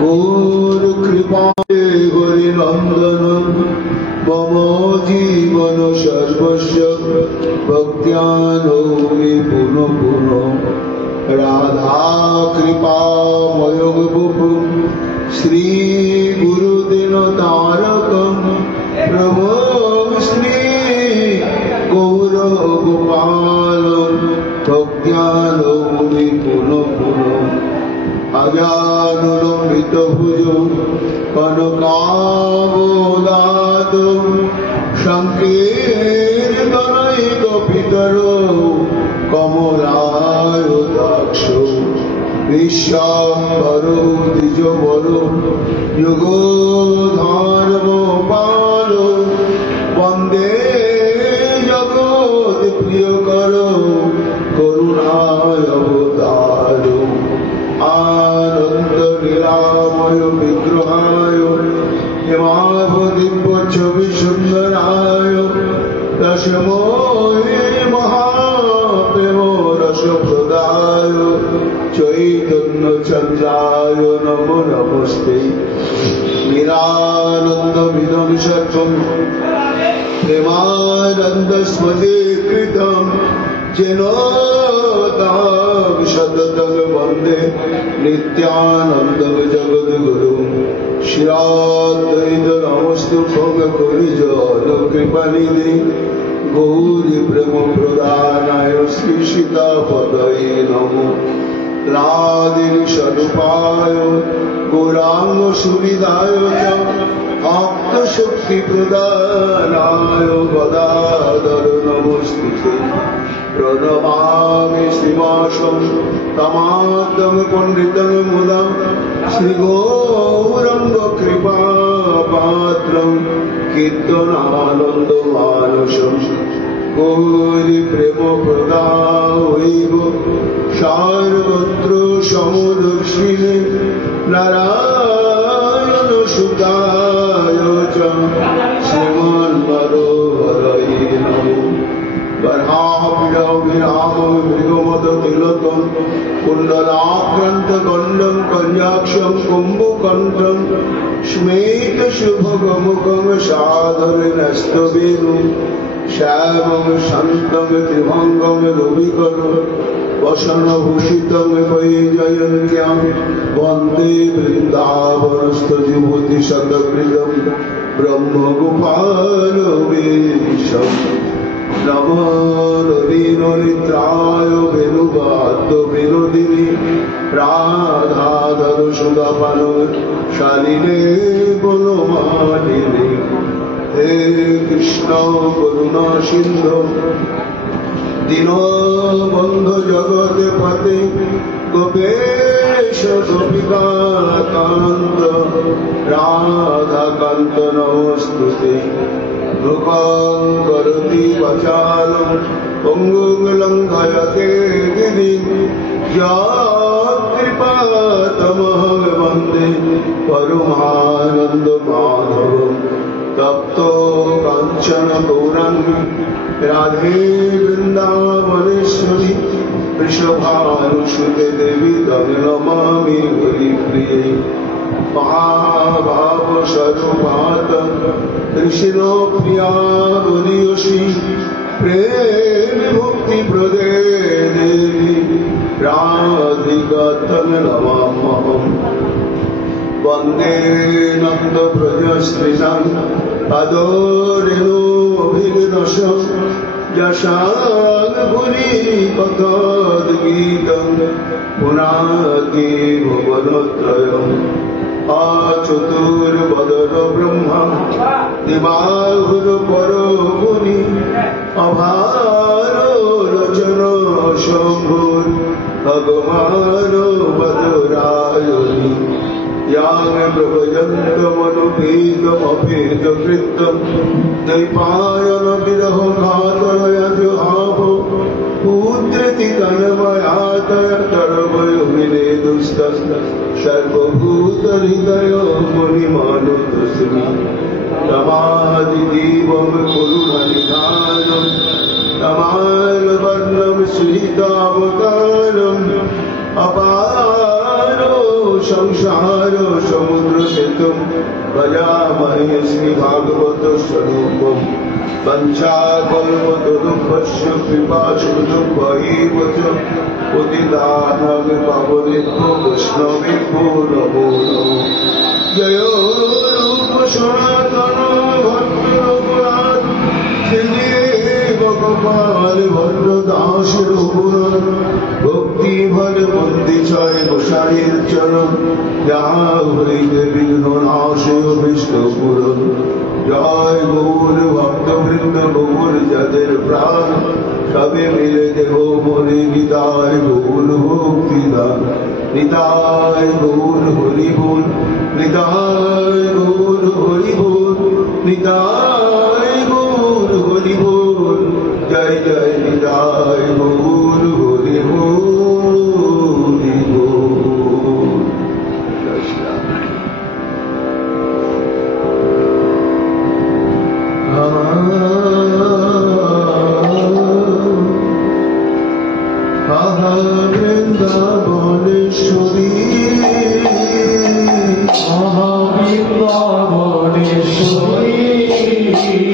गौर कृपाले हरिनंदन मम जीवन सर्वस्व भक्त्यानौमि पुनः पुनः राधा कृपामय वपु श्री गुरुदिन तारकं प्रभो श्री गौर गोपालं भक्त्यानौमि पुनः पुनः अज्ञानलम्बितभुजो कनकावदातं संकीर्तनैकपितरो कमलायताक्षो विश्वाम्बरो द्विजबरो युगधर्मपालो वन्दे जगत्प्रियकरो करुणावतारो आनंद लीलामय विग्रहाय हिमावदिव्य सुंदराय दशमोहि महाप्रेम रसप्रदाय चैतन्य चंद्राय नमो नमस्ते मीरानंद विदं सत्वं प्रेमानंद स्मृतिकृतं जेन सततं वन्दे नित्यानन्दं जगद्गुरुं श्रीअद्वैत नमस्तुभ्यं गुरुजनकृपानिधे गौरी प्रेमप्रदानाय श्रीसीतापतये नमो राधिकास्वरूपाय गौराङ्गसुहृदाय आप्तशक्तिप्रदानाय गदाधर नमोऽस्तुते प्रणमामि श्रीवासं तमाद्यं पंडितं मुदां श्रीगौरङ्गकृपापात्रं कीर्तनानन्दमानसं गौरी प्रेमप्रदायैव सर्वत्र समदर्शिने नारायणसुताय च श्रीमन्मनोहरये नमः बर्हाविरामं मृगमदतिलकं कुण्डलाक्रान्तगण्डं कन्याक्षं कुम्भकण्ठं स्मेतशुभगमुखं साधनस्तवेणुं श्यामं शान्तं त्रिभङ्गं रविकरं वसनभूषितं वैजयन्त्यां वन्दे वृन्दावनस्थयुवतिशतकृतं ब्रह्मगोपालवेशम् नमो रविनरित्राय वेणुवाद्यविनोदिनी राधाधर सुधापान शालिने गुणमालिनी हे कृष्ण करुणा सिंधु दीनबन्धु जगत्पते गोपेश गोपिकान्त राधाकान्त नमोऽस्तुते मुखं करोति वाचालं पङ्गुं लङ्घयते गिरिं यत्कृपातमहं वन्दे परमानन्दमाधवं तप्तो काञ्चन गौराङ्गी राधे वृन्दावनेश्वरी वृषभानुसुते देवी तं नमामि हरिप्रिये महाभावस्वरूपात् ऋषिणो प्रिया गुरुयोषि प्रेम मुक्तिप्रदे देवी राधिका तं नमाम्यहम् वन्दे नन्दव्रजस्त्रीणां अदोरेणोऽभिगदशं यशाङ्गुरी कथाद्गीतं पुनाति भुवनत्रयम् चतुर्वदन ब्रह्मा दिवाहुरपरो मुनि अभारो रचन शम्भुर् भगवानो वदरायणि यां प्रभजन्तमनुपेतमभेदकृतं नैपायन विरह घातनयजुहावो पुत्रति तन्मयातय तरवयोविनेदुस्तः सर्वभूतहृदय मुनिमानुतस्मि तमादिदेवं कुरुणनिधानं तमालवर्णं श्रीतावतारम् अपार संसार समुद्र सेतुं भजामहे श्रीभागवत स्वरूपम् वञ्चाकल्पतरुभ्यश्च कृपासिन्धुभ्यैव च पतितानां पावनेभ्यो वैष्णवेभ्यो नमो नमः। जय रूप सनातन भक्त रघुनाथ श्री भगवान भद्रदास रघुनाथ भक्ति भल बंदी चाय गोसाईर चरण जहाँ हृदय विघ्न नाशय विष्णुपुर जय गौर भक्त वृंद गौर जদের प्राण सबे मिले देहो मोरे निताय गौर भक्ति दान निताय गौर हरि बोल निताय गौर हरि बोल निताय गौर हरि बोल जय जय निताय गौर हरि बोल हरि बोल। वृंदावनेश्वरी वृंदावनेश्वरी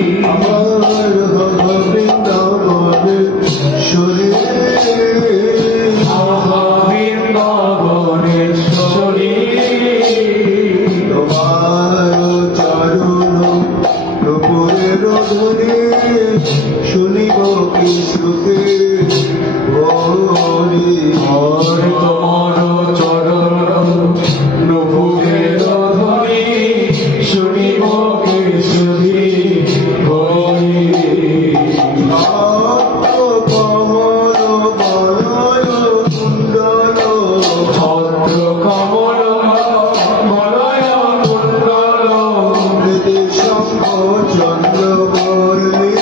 वृंदावनेश्वरी वृंदावनेश्वरी তোমার চরণ নুপুরের ধ্বনি শুনিব কি শ্রুতি ভরি তোমার চরণ নুপুরের ধ্বনি শুনিব কি শ্রুতি ভরি কমল বলয় কুণ্ডল ছত্র কমল বলয় কুণ্ডল বেদে শঙ্খ চন্দ্র বর্ণে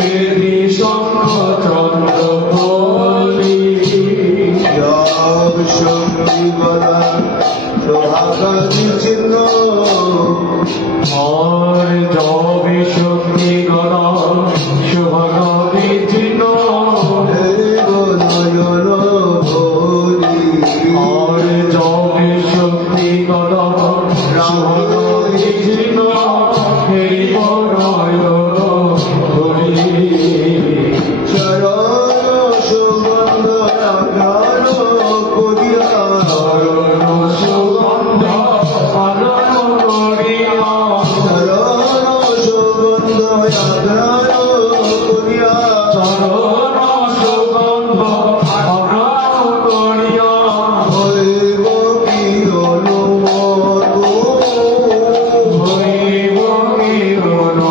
বেদে শঙ্খ চন্দ্র বর্ণে জব শক্তি গলা সোহাগাদি চিহ্ন আর জবে শক্তি গলা সোহাগাদি চিহ্ন নয়ন ভরি আর জবে শক্তি গলা সোহাগাদি চিহ্ন নয়ন ভরি চরণ সুগন্ধ রাগান করিয়া চরণ সুগন্ধ আনন করিয়া চরণ সুগন্ধ রাগান করিয়া চরণ সুগন্ধ আনন করিয়া হইব কি অনুমত হইব কি অনুমত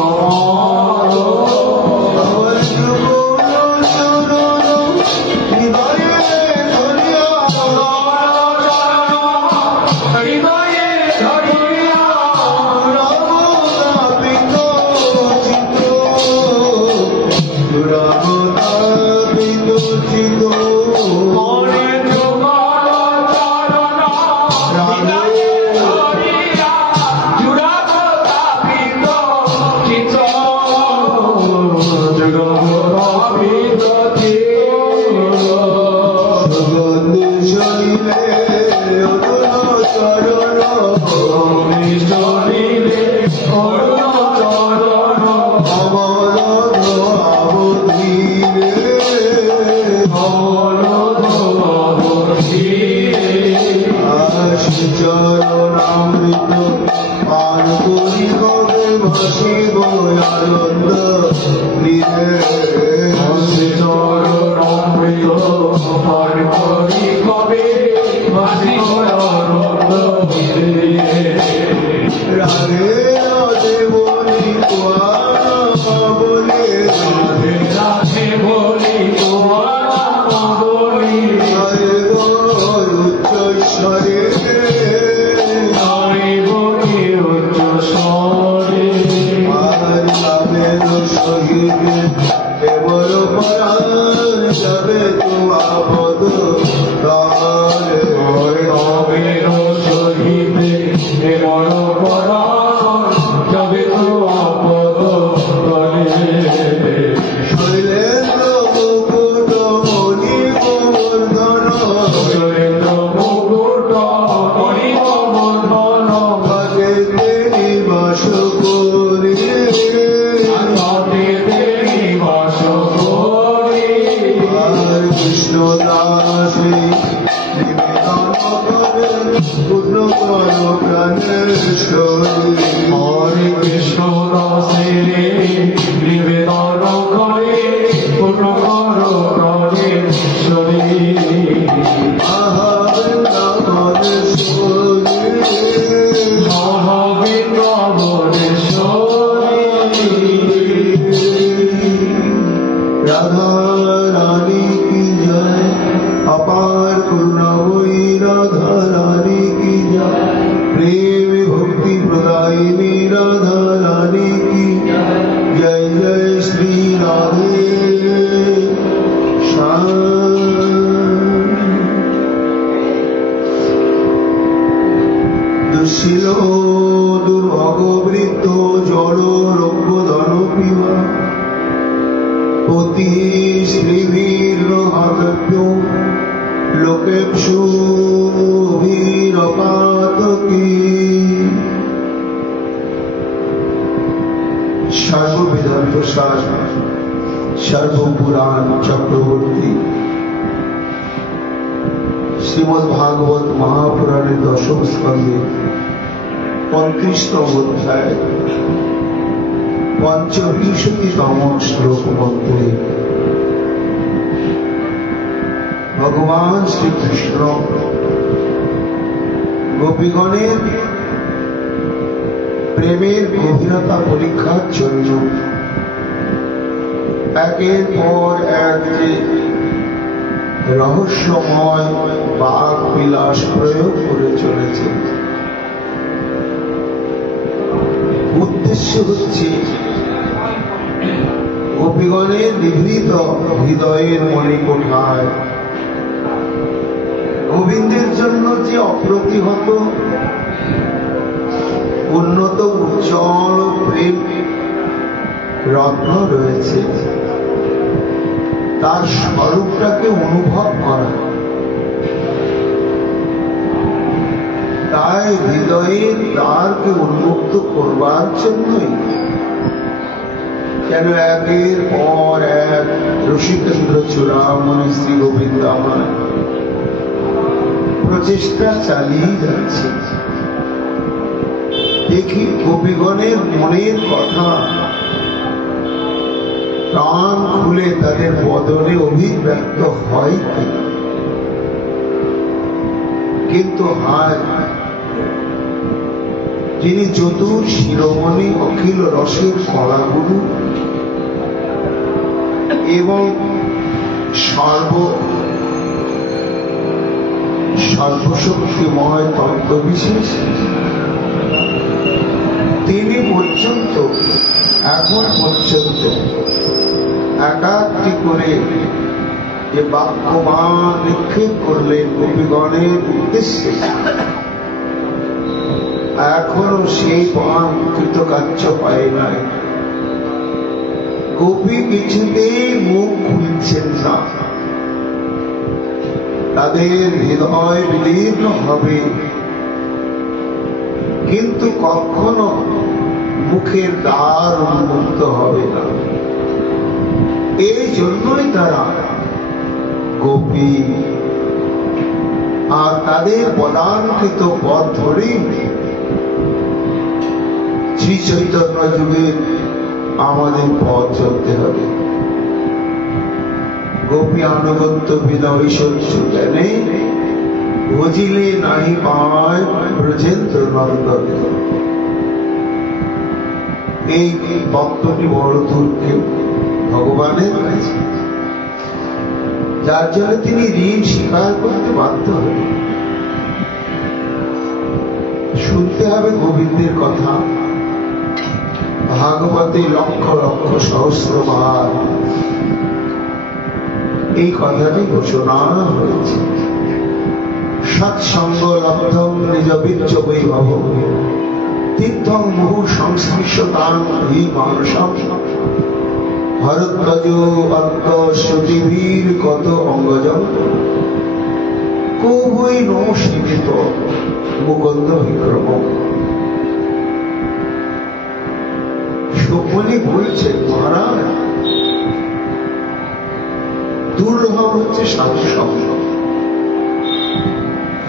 হরে কৃষ্ণ দাসেরে নিবেদন করে পূর্ণ করো প্রাণেশ্বরী राधा रानी की जय अपार करुणामयी राधा रानी की जय प्रेम भक्ति प्रदायिनी राधा रानी की जय जय श्री राधे श्याम दुशील दुर्भगवृत्त जड़ रंग धन पीवा पति श्रीवीर्हातभ्यो लोकेषु वीरपातकी सर्ववेदांत सार सर्वपुराण चक्रवर्ती श्रीमद्भागवत महापुराणे दशम स्कंदे 35तम अध्याय पंचविंशतितम श्लोक मध्य भगवान श्री कृष्ण गोपीगणेर प्रेमेर गभीरता परीक्षार जन्य एकेर पर एक रहस्यमय बाग विलास प्रयोग करे चलेছে उद्देश्य হচ্ছে গোপীগণের নিভৃত হৃদয়ের মণিকোঠায় গোবিন্দের জন্য যে অপ্রতিহত উন্নত উজ্জ্বল প্রেম রত্ন রয়েছে তার স্বরূপটাকে অনুভব করা তাই হৃদয়ের দ্বারকে উন্মুক্ত করবার জন্যই কেন একের পর এক ঋষিকেন্দ্র চূড়ামণি শ্রী গোবিন্দ আমার প্রচেষ্টা চালিয়ে যাচ্ছে দেখি গোপীগণের মনের কথা প্রাণ খুলে তাদের বদনে অভিব্যক্ত হয় কিন্তু হায় যিনি চতুর শিরোমণি অখিল রসের কলাগুরু এবং সর্বশক্তিময় তত্ত্ববিশেষ তিনি পর্যন্ত এখন পর্যন্ত একাত্তি করে যে বাক্যবাণ নিক্ষেপ করলেন গোপীগণের উদ্দেশ্যে এখনো সেই বাণ কৃতকার্য পায় নাই গোপী কিছুতেই মুখ খুলছেন না তাদের হৃদয় বিদীর্ণ হবে কিন্তু কখনো মুখের দ্বার উন্মুক্ত হবে না এই জন্যই তারা গোপী আর তাদের প্রদানকৃত পথ ধরেই শ্রী চৈতন্য যুগের আমাদের পথ চলতে হবে গোপী আনুগত্য বিনা ঐশ্বর্য জ্ঞানে বুঝিলে নাহি পায় ব্রজেন্দ্র নন্দন এই বক্তটি বড় দুর্গে ভগবানের কাছে যার জন্য তিনি ঋণ স্বীকার করতে বাধ্য হবেন শুনতে হবে গোবিন্দের কথা ভাগবতে লক্ষ লক্ষ সহস্রবার এই কথাটি ঘোষণা হয়েছে সৎসঙ্গ লব্ধম নিজ বীর্য বৈভব তীর্থং বহু সংস্পৃশ্যতাং হি মানসম হরদ্বজ অন্ত শ্রুতিভীর কত অঙ্গজম কৌবৈ নো সীমিত মুকুন্দ বিক্রম সুকমণি বলছে মহারাজ দুর্লভ হচ্ছে সাধুসঙ্গ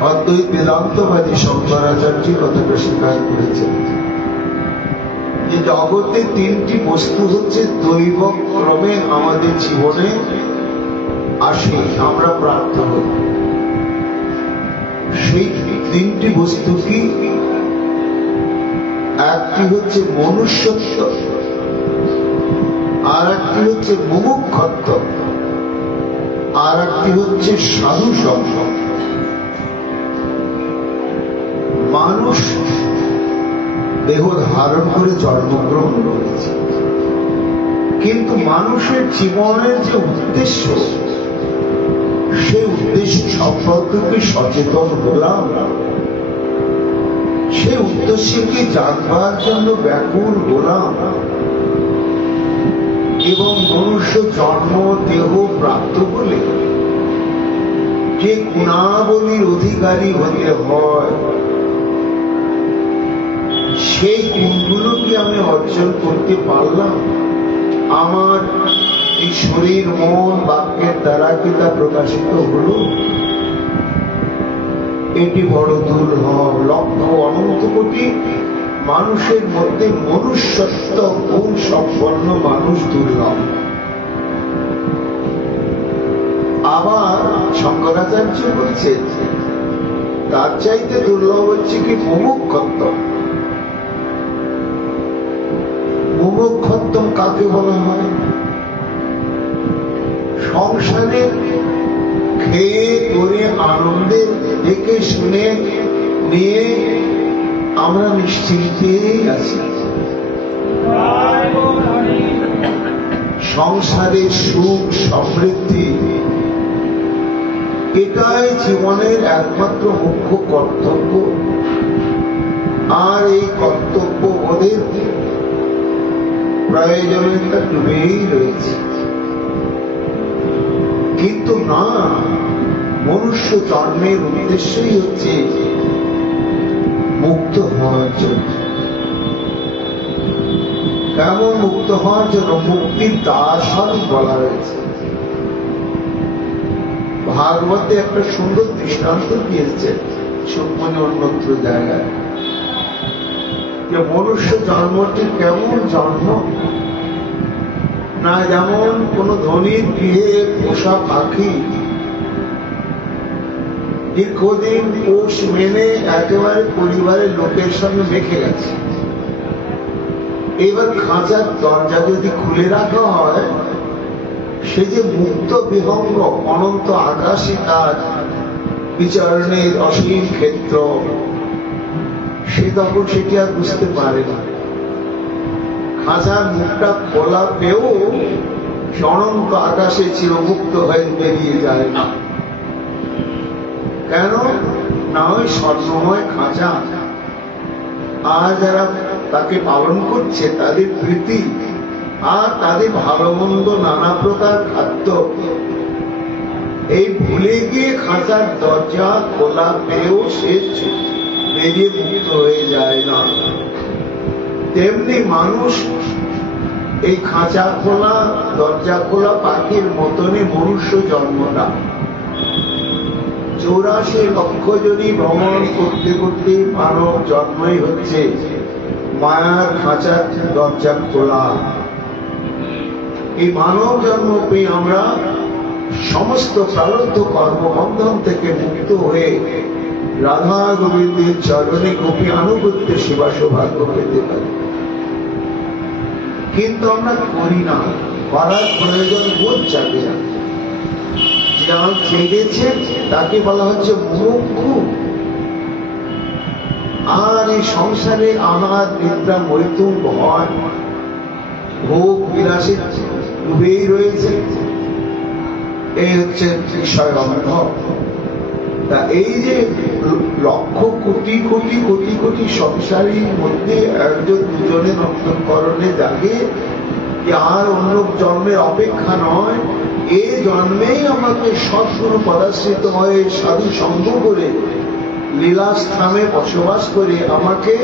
অদ্বৈত বেদান্তবাদী শঙ্করাচার্য কথাটা স্বীকার করেছেন যে জগতে তিনটি বস্তু হচ্ছে দৈব ক্রমে আমাদের জীবনে আসে, আমরা প্রাপ্ত হই। সেই তিনটি বস্তু কি? একটি হচ্ছে মনুষ্যত্ব, আর একটি হচ্ছে মুমুক্ষত্ব, আর একটি হচ্ছে সাধু সঙ্গ। মানুষ দেহ ধারণ করে জন্মগ্রহণ করেছে, কিন্তু মানুষের জীবনের যে উদ্দেশ্য, সেই উদ্দেশ্য সম্পর্কে সচেতন হলাম, সেই উদ্দেশ্যকে জানবার জন্য ব্যাকুল হলাম, এবং মনুষ্য জন্ম দেহ প্রাপ্ত বলে যে গুণাবলীর অধিকারী হতে হয়, সেই গুণগুলো কি আমি অর্জন করতে পারলাম? আমার এই শরীর মন বাক্যের দ্বারা কি তা প্রকাশিত হলো? এটি বড় দুর্লভ। লক্ষ অনন্ত কোটি মানুষের মধ্যে মনুষ্যত্ব গুণ সম্পন্ন মানুষ দুর্লভ। আবার শঙ্করাচার্য বলছে তার চাইতে দুর্লভ হচ্ছে কি মুমুক্ষত্ব। মুমুক্ষত্ব কাকে বলা হয়? সংসারে খেয়ে পরে আনন্দে দেখে শুনে নিয়ে আমরা নিশ্চিন্তেই আছি। সংসারের সুখ সমৃদ্ধি এটাই জীবনের একমাত্র মুখ্য কর্তব্য, আর এই কর্তব্য ওদের প্রয়োজনীয়তা ডুবেই রয়েছে। কিন্তু না, মনুষ্য জন্মের উদ্দেশ্যই হচ্ছে মুক্ত হওয়ার জন্য। কেমন মুক্ত হওয়ার জন্য? মুক্তির দার্শন বলা হয়েছে। ভাগবতে একটা সুন্দর দৃষ্টান্ত দিয়েছে সুকমণি অন্যত্র জায়গায়, যে মনুষ্য জন্মটি কেমন জন্ম না, যেমন কোন ধনীর গৃহে পোষা পাখি দীর্ঘদিন পোষ মেনে একেবারে পরিবারের লোকের সঙ্গে মেখে গেছে। এবার খাঁচার দরজা যদি খুলে রাখা হয়, সে যে মুক্ত বিহঙ্গ অনন্ত আকাশে তার বিচরণের অসীম ক্ষেত্র, সে তখন সেটি আর বুঝতে পারে না। খাঁচার মুখটা খোলা পেয়েও অনন্ত আকাশে চিরমুক্ত হয়ে বেরিয়ে যায় না। কেন না? ওই স্বর্ণময় খাঁচা, আর যারা তাকে পালন করছে তাদের প্রীতি আর তাদের ভালো মন্দ নানা প্রকার খাদ্য, এই ভুলে গিয়ে খাঁচার দরজা খোলা পেয়েও সে বেরিয়ে মুক্ত হয়ে যায় না। তেমনি মানুষ এই খাঁচা খোলা দরজা খোলা পাখির মতনই মনুষ্য জন্মটা 84 লক্ষ জনই ভ্রমণ করতে করতে মানব জন্মই হচ্ছে মায়ার খাঁচার দরজা খোলা। এই মানব জন্ম পেয়ে আমরা সমস্ত প্রারব্ধ কর্মবন্ধন থেকে মুক্ত হয়ে রাধা গোবিন্দের চরণে গোপী আনুগত্যে সেবা সৌভাগ্য পেতে পারি। কিন্তু আমরা করি না, করার প্রয়োজন বোধ জাগে না। যারা ছেড়েছে তাকে বলা হচ্ছে মুমুক্ষু। আর এই সংসারে আহার নিদ্রা মৈথুন ভয় ভোগ বিলাসে ডুবেই রয়েছে, এই হচ্ছে বিষয় অন্ধ। তা এই যে লক্ষ কোটি কোটি কোটি কোটি সংসারীর মধ্যে একজন দুজনে নন্দনকরণে জাগে যে আর অন্য জন্মের অপেক্ষা নয়, এই জন্মেই আমাকে সৎগুরু পদাশ্রিত হয়ে সাধু সঙ্গ করে লীলাস্থানে বসবাস করে আমাকে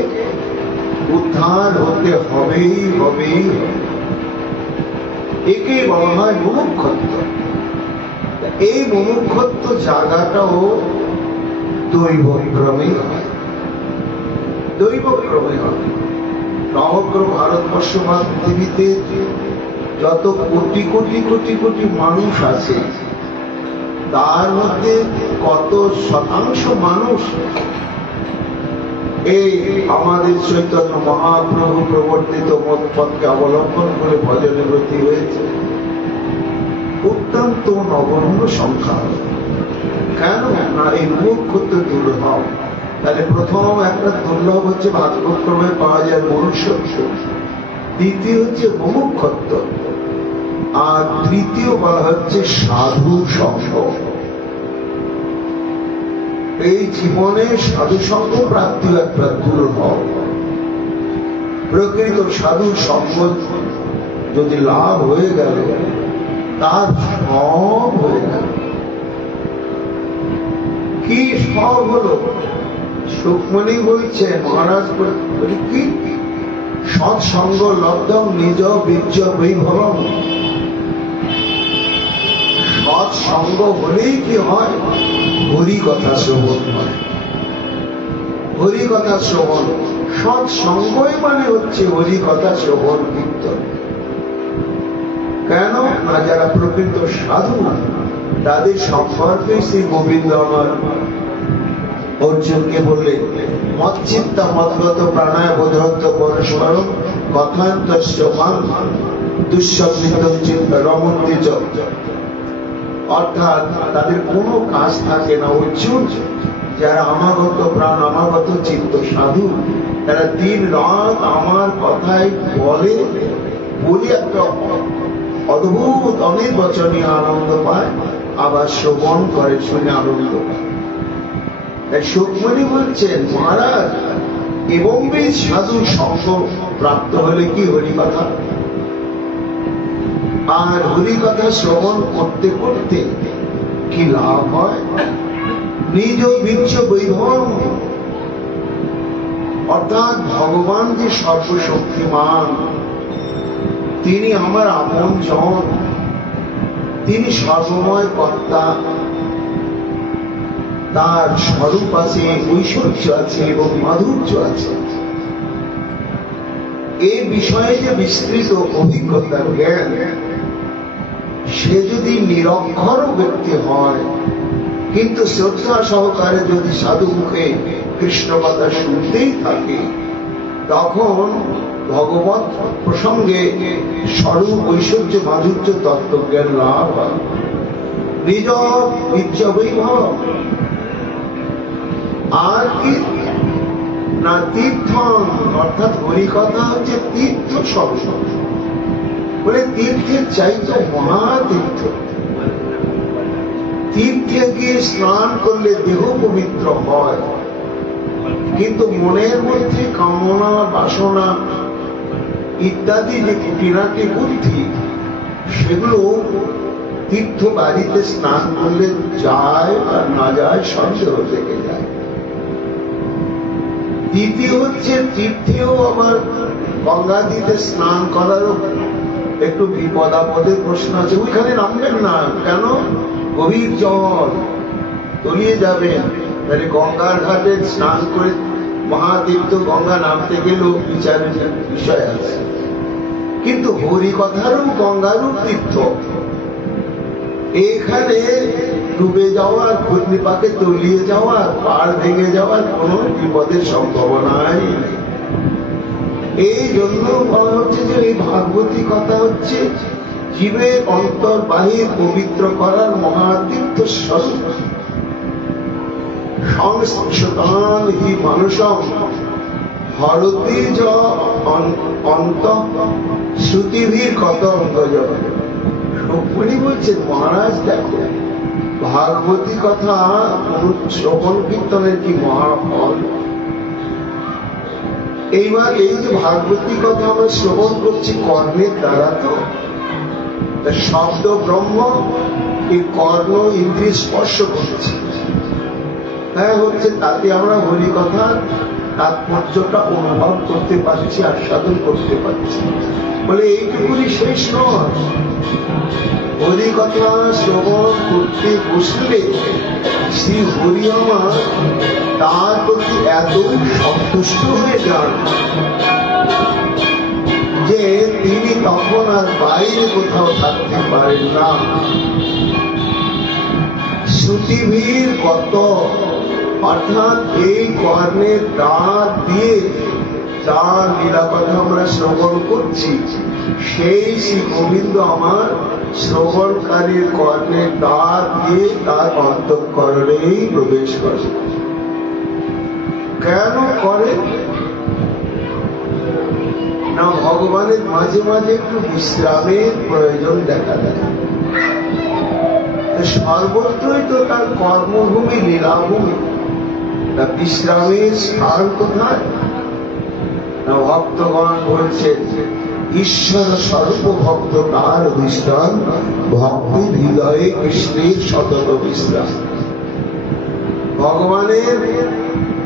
উদ্ধার হতে হবেই হবেই। একে বলা হয় মুমুক্ষত্ব। এই মুমুক্ষত্ব জায়গাটাও দৈবক্রমে হয়। সমগ্র ভারতবর্ষ বা পৃথিবীতে যত কোটি কোটি কোটি কোটি মানুষ আছে, তার মধ্যে কত শতাংশ মানুষ এই আমাদের চৈতন্য মহাপ্রভু প্রবর্তিত পথকে অবলম্বন করে ভজনে ব্রতী হয়েছে? অত্যন্ত নগণ্য সংখ্যা। কেন না এই মুখ্যত্ব দুর্লভ। তাহলে প্রথম একটা দুর্লভ হচ্ছে ভাগ্যক্রমে পাওয়া যায় মনুষ্যত্ব, দ্বিতীয় হচ্ছে মুমুক্ষত্ব, আর তৃতীয় বলা হচ্ছে সাধু সঙ্গ। এই জীবনে সাধু সঙ্গ প্রাপ্তি একটা দুর্লভ। প্রকৃত সাধু সঙ্গ যদি লাভ হয়ে গেল, তার সব হয়ে গেল। কি সব হলো? সুখমণি বলছে, মহারাজ কি সৎসঙ্গ লব্ধম নিজ বীর্য বৈভবম। সৎসঙ্গ হলেই কি হয়? হরি কথা শ্রবণ হয়। হরি কথা শ্রবণ, সৎসঙ্গই মানে হচ্ছে হরি কথা শ্রবণ কীর্তন। কেন না যারা প্রকৃত সাধু, তাদের সম্পর্কে শ্রী গোবিন্দ আমার অর্জুনকে বললেন, মচ্চিত্তা মদ্গত প্রাণায় বোধরত্ব পরস্পরম কথান্তস্য মাং দুঃস্বপ্নিতম চিত্ত রমন্তি চ। অর্থাৎ তাদের কোনো কাজ থাকে না। অর্জুন যারা আমাগত প্রাণ আমাগত চিত্ত সাধু, তারা দিন রাত আমার কথাই বলে একটা অদ্ভুত অনির্বচনীয় আনন্দ পায়, আবার শ্রবণ করে শুনে আনন্দ পায়। সুখমণি বলছেন, মহারাজ এবং সাধু সঙ্গ প্রাপ্ত হলে কি হরিকথা, আর হরিকথা শ্রবণ করতে করতে কি লাভ হয়? নিজ বীর্য বৈভব, অর্থাৎ ভগবান যে সর্বশক্তিমান, তিনি আমার আপন জন, তিনি সর্বময় কর্তা, তার স্বরূপ আছে, ঐশ্বর্য আছে এবং মাধুর্য আছে। এই বিষয়ে যে বিস্তৃত অভিজ্ঞতা জ্ঞান, সে যদি নিরক্ষর ব্যক্তি হয়, কিন্তু শ্রদ্ধা সহকারে যদি সাধু মুখে কৃষ্ণ কথা শুনতেই থাকে, তখন ভগবত প্রসঙ্গে স্বরূপ ঐশ্বর্য মাধুর্য তত্ত্বজ্ঞান লাভ হয়। নিজ বীর্য বৈভব। আর কি না তীর্থ, অর্থাৎ হরিকথা হচ্ছে তীর্থ শব্দ। বলে তীর্থের চাইতে মহাতীর্থ। তীর্থে গিয়ে স্নান করলে দেহ পবিত্র হয়, কিন্তু মনের মধ্যে কামনা বাসনা ইত্যাদি যে খুঁটিনাটি বুদ্ধি, সেগুলো তীর্থ বাড়িতে স্নান করলে যায় আর না যায় সন্দেহ থেকে যায়। দ্বিতীয় হচ্ছে তীর্থেও আবার গঙ্গাদিতে স্নান করারও একটু বিপদ আপদের প্রশ্ন আছে। ওইখানে নামবেন না, কেন? গভীর জল, তলিয়ে যাবেন। তাহলে গঙ্গার ঘাটে স্নান করে মহাতীর্থ গঙ্গা নামতে গেলেও বিচারের বিষয় আছে। কিন্তু হরিকথারও গঙ্গারও তীর্থ। এখানে ডুবে যাওয়ার, ঘূর্ণিপাকে তলিয়ে যাওয়ার, পাড় ভেঙে যাওয়ার কোন বিপদের সম্ভাবনাই নেই। এই জন্য বলা হচ্ছে যে এই ভাগবতী কথা হচ্ছে জীবের অন্তর বাহির পবিত্র করার মহাতীর্থ স্বরূপ। সংস্কৃতান হি মানুষম হরতি য অন্ত শ্রুতিভীর কত অন্তজ। রুক্মিণী বলছেন, মহারাজ দেখো, ভাগবতী কথা শ্রবণ কীর্তনের কি মহাফল। এইবার এই যে ভাগবতী কথা আমরা শ্রবণ করছি কর্ণের দ্বারা, তো শব্দ ব্রহ্ম এই কর্ণ ইন্দ্রিয় স্পর্শ করছে, হ্যাঁ হচ্ছে, তাতে আমরা হরিকথার তাৎপর্যটা অনুভব করতে পারছি, আস্বাদন করতে পারছি। বলে এইটুকুনি শেষ নয়, হরিকথা শ্রবণ করতে বসলে শ্রী হরি আমার সন্তুষ্ট হয়ে যান যে তিনি তখন আর বাইরে কোথাও থাকতে পারেন না। শ্রুতিভীর কত, অর্থাৎ এই কর্ণের দ্বার দিয়ে যার লীলা কথা আমরা শ্রবণ করছি, সেই শ্রী গোবিন্দ আমার শ্রবণকারীর কর্ণের দ্বার দিয়ে তার অন্তঃকরণেই প্রবেশ করে। কেন করে না? ভগবানের মাঝে মাঝে একটু বিশ্রামের প্রয়োজন দেখা দেয়। সর্বত্রই তো তার কর্মভূমি, লীলাভূমি। তা বিশ্রামের স্থান কোথায় না? ভক্তগণ বলছেন ঈশ্বর স্বরূপ ভক্ত তার অধিষ্ঠান, ভক্তি হৃদয়ে কৃষ্ণের সতত বিশ্রাম। ভগবানের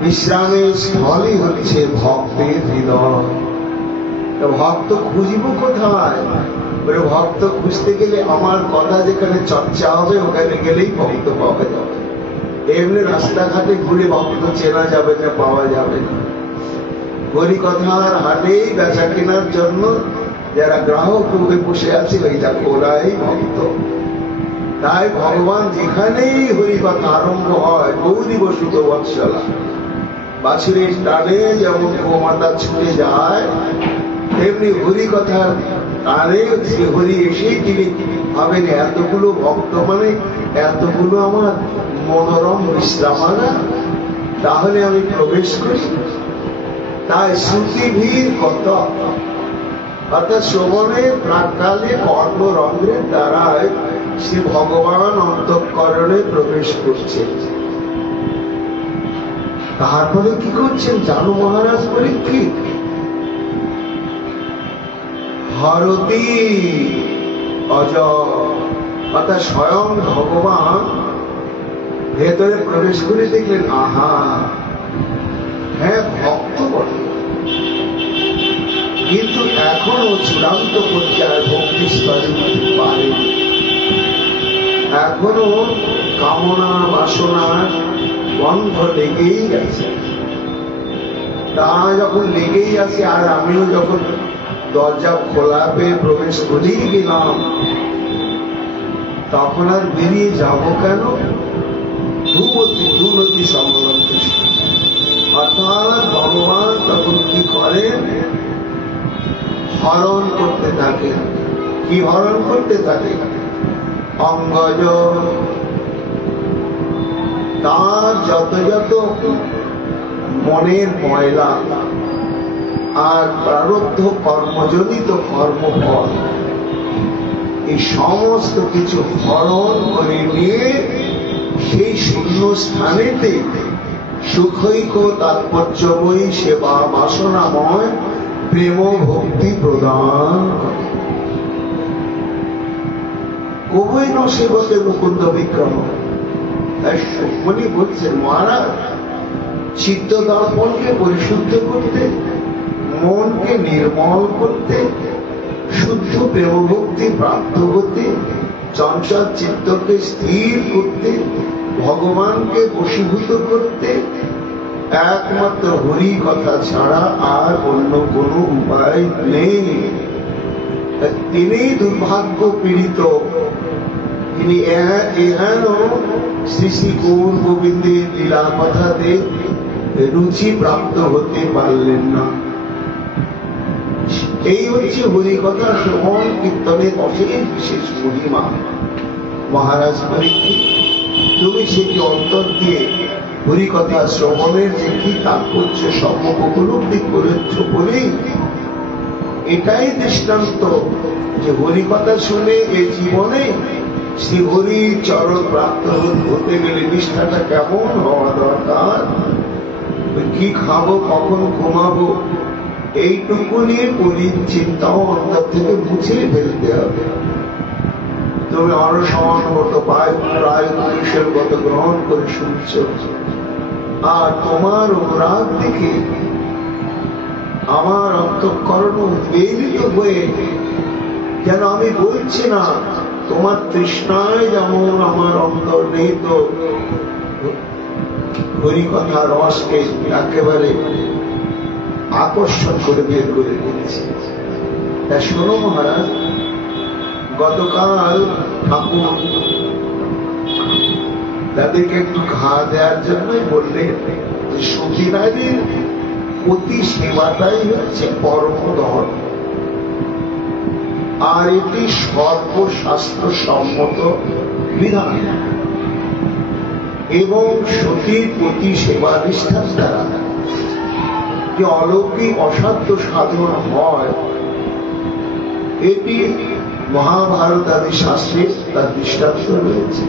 বিশ্রামের স্থলই হচ্ছে ভক্তের হৃদয়। ভক্ত খুঁজিব কোথায়? ভক্ত খুঁজতে গেলে আমার কথা যেখানে চর্চা হবে ওখানে গেলেই ভক্ত পাওয়া যাবে। এমনি রাস্তাঘাটে ঘুরে ভক্ত চেনা যাবে না, পাওয়া যাবে না। হরিকথার হাটেই বেচা কেনার জন্য যারা গ্রাহক রূপে বসে আছে ওইটা ওরাই ভক্ত। তাই ভগবান যেখানেই হরিকথা আরম্ভ হয়, গৌরী বসুত বৎসলা, বাছুরের টানে যেমন গোমাতা ছুটে যায়, তেমনি হরিকথার টানে শ্রী হরি এসেই তিনি ভাবেন এতগুলো ভক্ত মানে এতগুলো আমার মনোরম বিশ্রামারা, তাহলে আমি প্রবেশ করি। তাই শ্রুতিভীর কত, অর্থাৎ শ্রবণের প্রাককালে কর্মরন্ধ্রের দ্বারাই শ্রী ভগবান অন্তঃকরণে প্রবেশ করছে। তারপরে কি করছেন জানো মহারাজ পরীক্ষিত? হরতি অজ, অর্থাৎ স্বয়ং ভগবান ভেতরে প্রবেশ করে দেখলেন, আহা হ্যাঁ ভক্ত বটে, কিন্তু এখনো চূড়ান্ত পর্যায়ে ভক্তি স্তরে পারেনি। এখনো কামনা বাসনার বন্ধ লেগেই আছে। তা যখন লেগেই আছে, আর আমিও যখন দরজা খোলা পেয়ে প্রবেশ করেই গেলাম, তখন আর বেরিয়ে যাব কেন? দুনদী সম্মেলন কৃষ্ণ। অর্থাৎ ভগবান তখন কি করেন? হরণ করতে থাকে। কি হরণ করতে থাকে? অঙ্গজ, তার যত যত মনের ময়লা আর প্রারব্ধ কর্মজনিত কর্মফল, এই সমস্ত কিছু হরণ করে নিয়ে সেই শূন্য স্থানেতে সুখৈক তাৎপর্যময়ী সেবা বাসনাময় প্রেম ভক্তি প্রদান করে। কবই ন সেবতে মুকুন্দ বিক্রম। তাই সুখমণি বলছেন, মহারাজ চিত্ত দর্পণকে পরিশুদ্ধ করতে, মনকে নির্মল করতে, শুদ্ধ প্রেম ভক্তি প্রাপ্ত হতে, চঞ্চল চিত্তকে স্থির করতে, ভগবানকে বশীভূত করতে একমাত্র হরি কথা ছাড়া আর অন্য কোন উপায় নেই। তিনি দুর্ভাগ্য পীড়িত, তিনি এহেন শ্রী শ্রী গৌর গোবিন্দের লীলা কথাতে রুচি প্রাপ্ত হতে পারলেন না। এই হচ্ছে হরিকথা শ্রবণ কীর্তনের অশেষ বিশেষ মহিমা। মহারাজ পরীক্ষিত, তুমি সেটি অন্তর দিয়ে হরিকথা শ্রবণের যে কি তাৎপর্য সম্যক উপলব্ধি করেছ বলেই এটাই দৃষ্টান্ত যে হরিকথা শুনে এই জীবনে শ্রী হরির চরণ প্রাপ্ত হতে গেলে নিষ্ঠাটা কেমন হওয়া দরকার, কি খাবো, কখন ঘুমাবো, এইটুকু নিয়ে চিন্তাও অন্তর থেকে মুছে ফেলতে হবে। তুমি অনশন মতো প্রায় পুরুষের মতো গ্রহণ করে শুনছ, আর তোমার অনুরাগ দেখে আমার অন্তঃকরণ উদ্বেলিত হয়ে, যেন আমি বলছি না তোমার তৃষ্ণায় যেমন আমার অন্তর নেই, তো হরিকথা রসকে একেবারে আকর্ষণ করে বের করে দিয়েছে। তা শোনো মহারাজ, গতকাল ঠাকুর তাদেরকে একটু খাওয়া দেওয়ার জন্যই বললেন যে সতী নারীর অতি সেবাটাই হচ্ছে পরম ধর্ম, আর এটি সর্বশাস্ত্র সম্মত বিধান, এবং সতীর প্রতি সেবা নিষ্ঠার দ্বারা যে অলৌকিক অসাধ্য সাধন হয়, এটি মহাভারত আদি শাস্ত্রে তার দৃষ্টান্ত রয়েছে।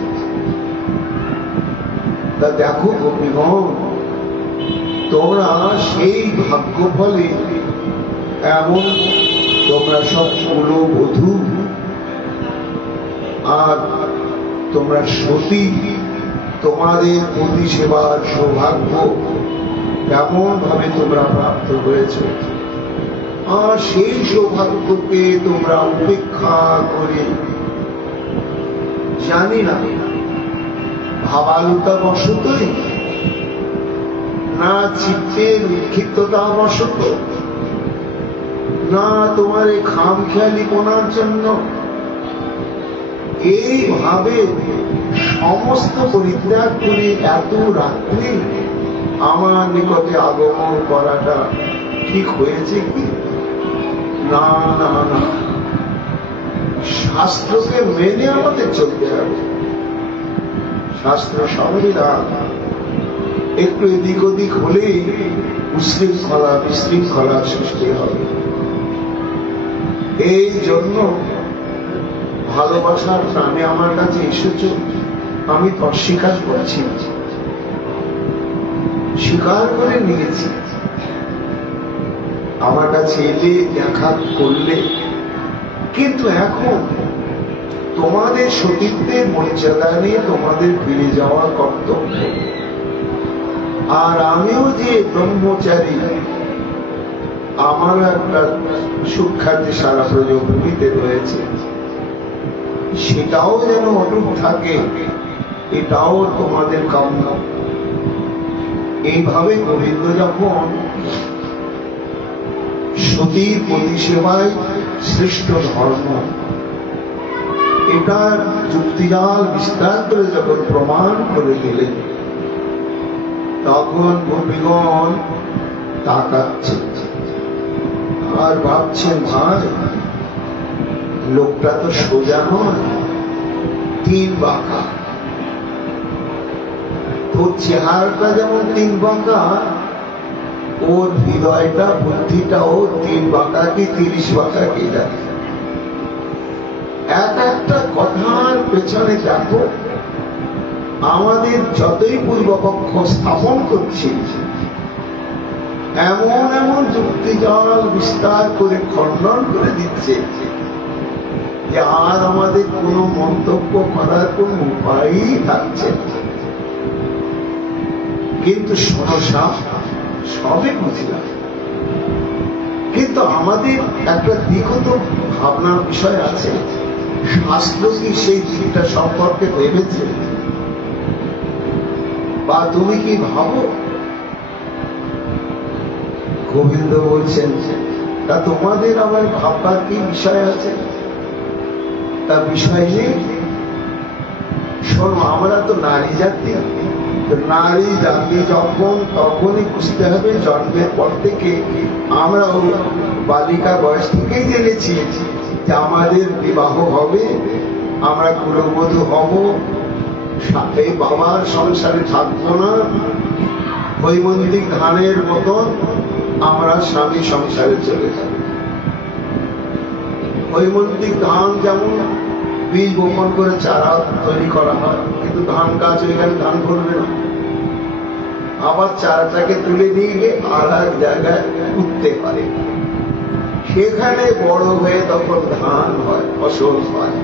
তা দেখো গোপীগণ, তোমরা সেই ভাগ্য ফলে এমন তোমরা সব কুলবধূ, আর তোমরা সতী, তোমাদের প্রতি সেবার সৌভাগ্য কেমন ভাবে তোমরা প্রাপ্ত হয়েছ, আর সেই সৌভাগ্যকে তোমরা উপেক্ষা করে জানি না ভাবালুতা বশতই না চিত্তের উৎক্ষিপ্ততা বশত, না তোমার এই খামখেয়ালি কোনার জন্য এইভাবে সমস্ত পরিত্যাগ করে এত রাত্রে আমার নিকটে আগমন করাটা ঠিক হয়েছে কি? না না না, শাস্ত্রকে মেনে আমাদের চলতে হবে। শাস্ত্র সংবিধান একটু এদিক ওদিক হলেই উশৃঙ্খলা বিশৃঙ্খলা সৃষ্টি হবে। এই জন্য ভালোবাসার প্রাণে আমার কাছে এসেছ, আমি তো অস্বীকার করছি, স্বীকার করে নিয়েছি। আমার কাছে এলে দেখা করলে, কিন্তু এখন তোমাদের সতীত্বের মর্যাদা নিয়ে তোমাদের ফিরে যাওয়া কর্তব্য। আর আমিও যে ব্রহ্মচারী, আমারও একটা সুখ্যাতি সারা প্রজভূমিতে রয়েছে, সেটাও যেন অটুট থাকে, এটাও তোমাদের কাম্য। এইভাবে গোবিন্দ যখন সতীর প্রতি সেবায় শ্রেষ্ঠ ধর্ম, এটার যুক্তিজাল বিস্তার করে যখন প্রমাণ করে দিলেন, তখন গোপীগণ তাকাচ্ছেন আর ভাবছেন, ভাই লোকটা তো সোজা নয়, তিন বাঁকা। তোর চেহারাটা যেমন তিন বাঁকা, ওর হৃদয়টা বুদ্ধিটাও তিন বাঁকা কি 30 বাঁকা কি জানে। এক একটা কথার পেছনে দেখো, আমাদের যতই পূর্বপক্ষ স্থাপন করছি, এমন এমন যুক্তিজাল বিস্তার করে খণ্ডন করে দিচ্ছে যে আর আমাদের কোনো মন্তব্য করার কোন উপায়ই থাকছে না। কিন্তু সমস্যা সবে বুঝলাম, কিন্তু আমাদের একটা দিকত ভাবনার বিষয় আছে। শাস্ত্র কি সেই দিকটা সম্পর্কে ভেবেছে, বা তুমি কি ভাবো? গোবিন্দ বলছেন, তা তোমাদের আবার ভাববার কি বিষয় আছে? তা বিষয় নেই। শোনো, আমরা তো নারী জাতি, নারী জাতি যখন তখনই বুঝতে হবে, জন্মের পর থেকে আমরা বালিকা বয়স থেকেই জেনেছি যে আমাদের বিবাহ হবে, আমরা কুলবধূ হব, এই বাবার সংসারে থাকবো না, হৈমন্তিক ধানের মতন আমরা স্বামী সংসারে চলে যাব। হৈমন্তিক ধান যেমন বীজ বপন করে চারা তৈরি করা হয়, কিন্তু ধান গাছ ওইখানে ধান ধরবে না, আবার চারাটাকে তুলে নিয়ে গিয়ে আর এক জায়গায় উঠতে পারে, সেখানে বড় হয়ে তখন ধান হয়, ফসল হয়।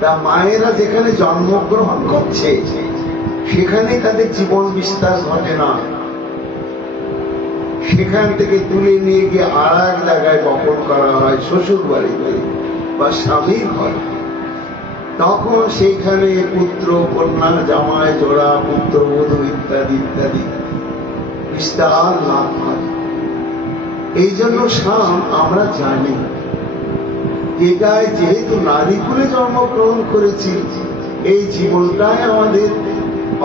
তা মায়েরা যেখানে জন্মগ্রহণ করছে সেখানে তাদের জীবন বিস্তার ঘটে না, সেখান থেকে তুলে নিয়ে গিয়ে আর এক জায়গায় বপন করা হয়, শ্বশুর বাড়িতে বা স্বামীর ঘরে। তখন সেখানে পুত্র কন্যা জামাই জোড়া পুত্রবধূ ইত্যাদি ইত্যাদি বিস্তার লাভ হয়। এই জন্য স্বাম আমরা জানি এটাই যেহেতু নারী কুলে জন্মগ্রহণ করেছি, এই জীবনটাই আমাদের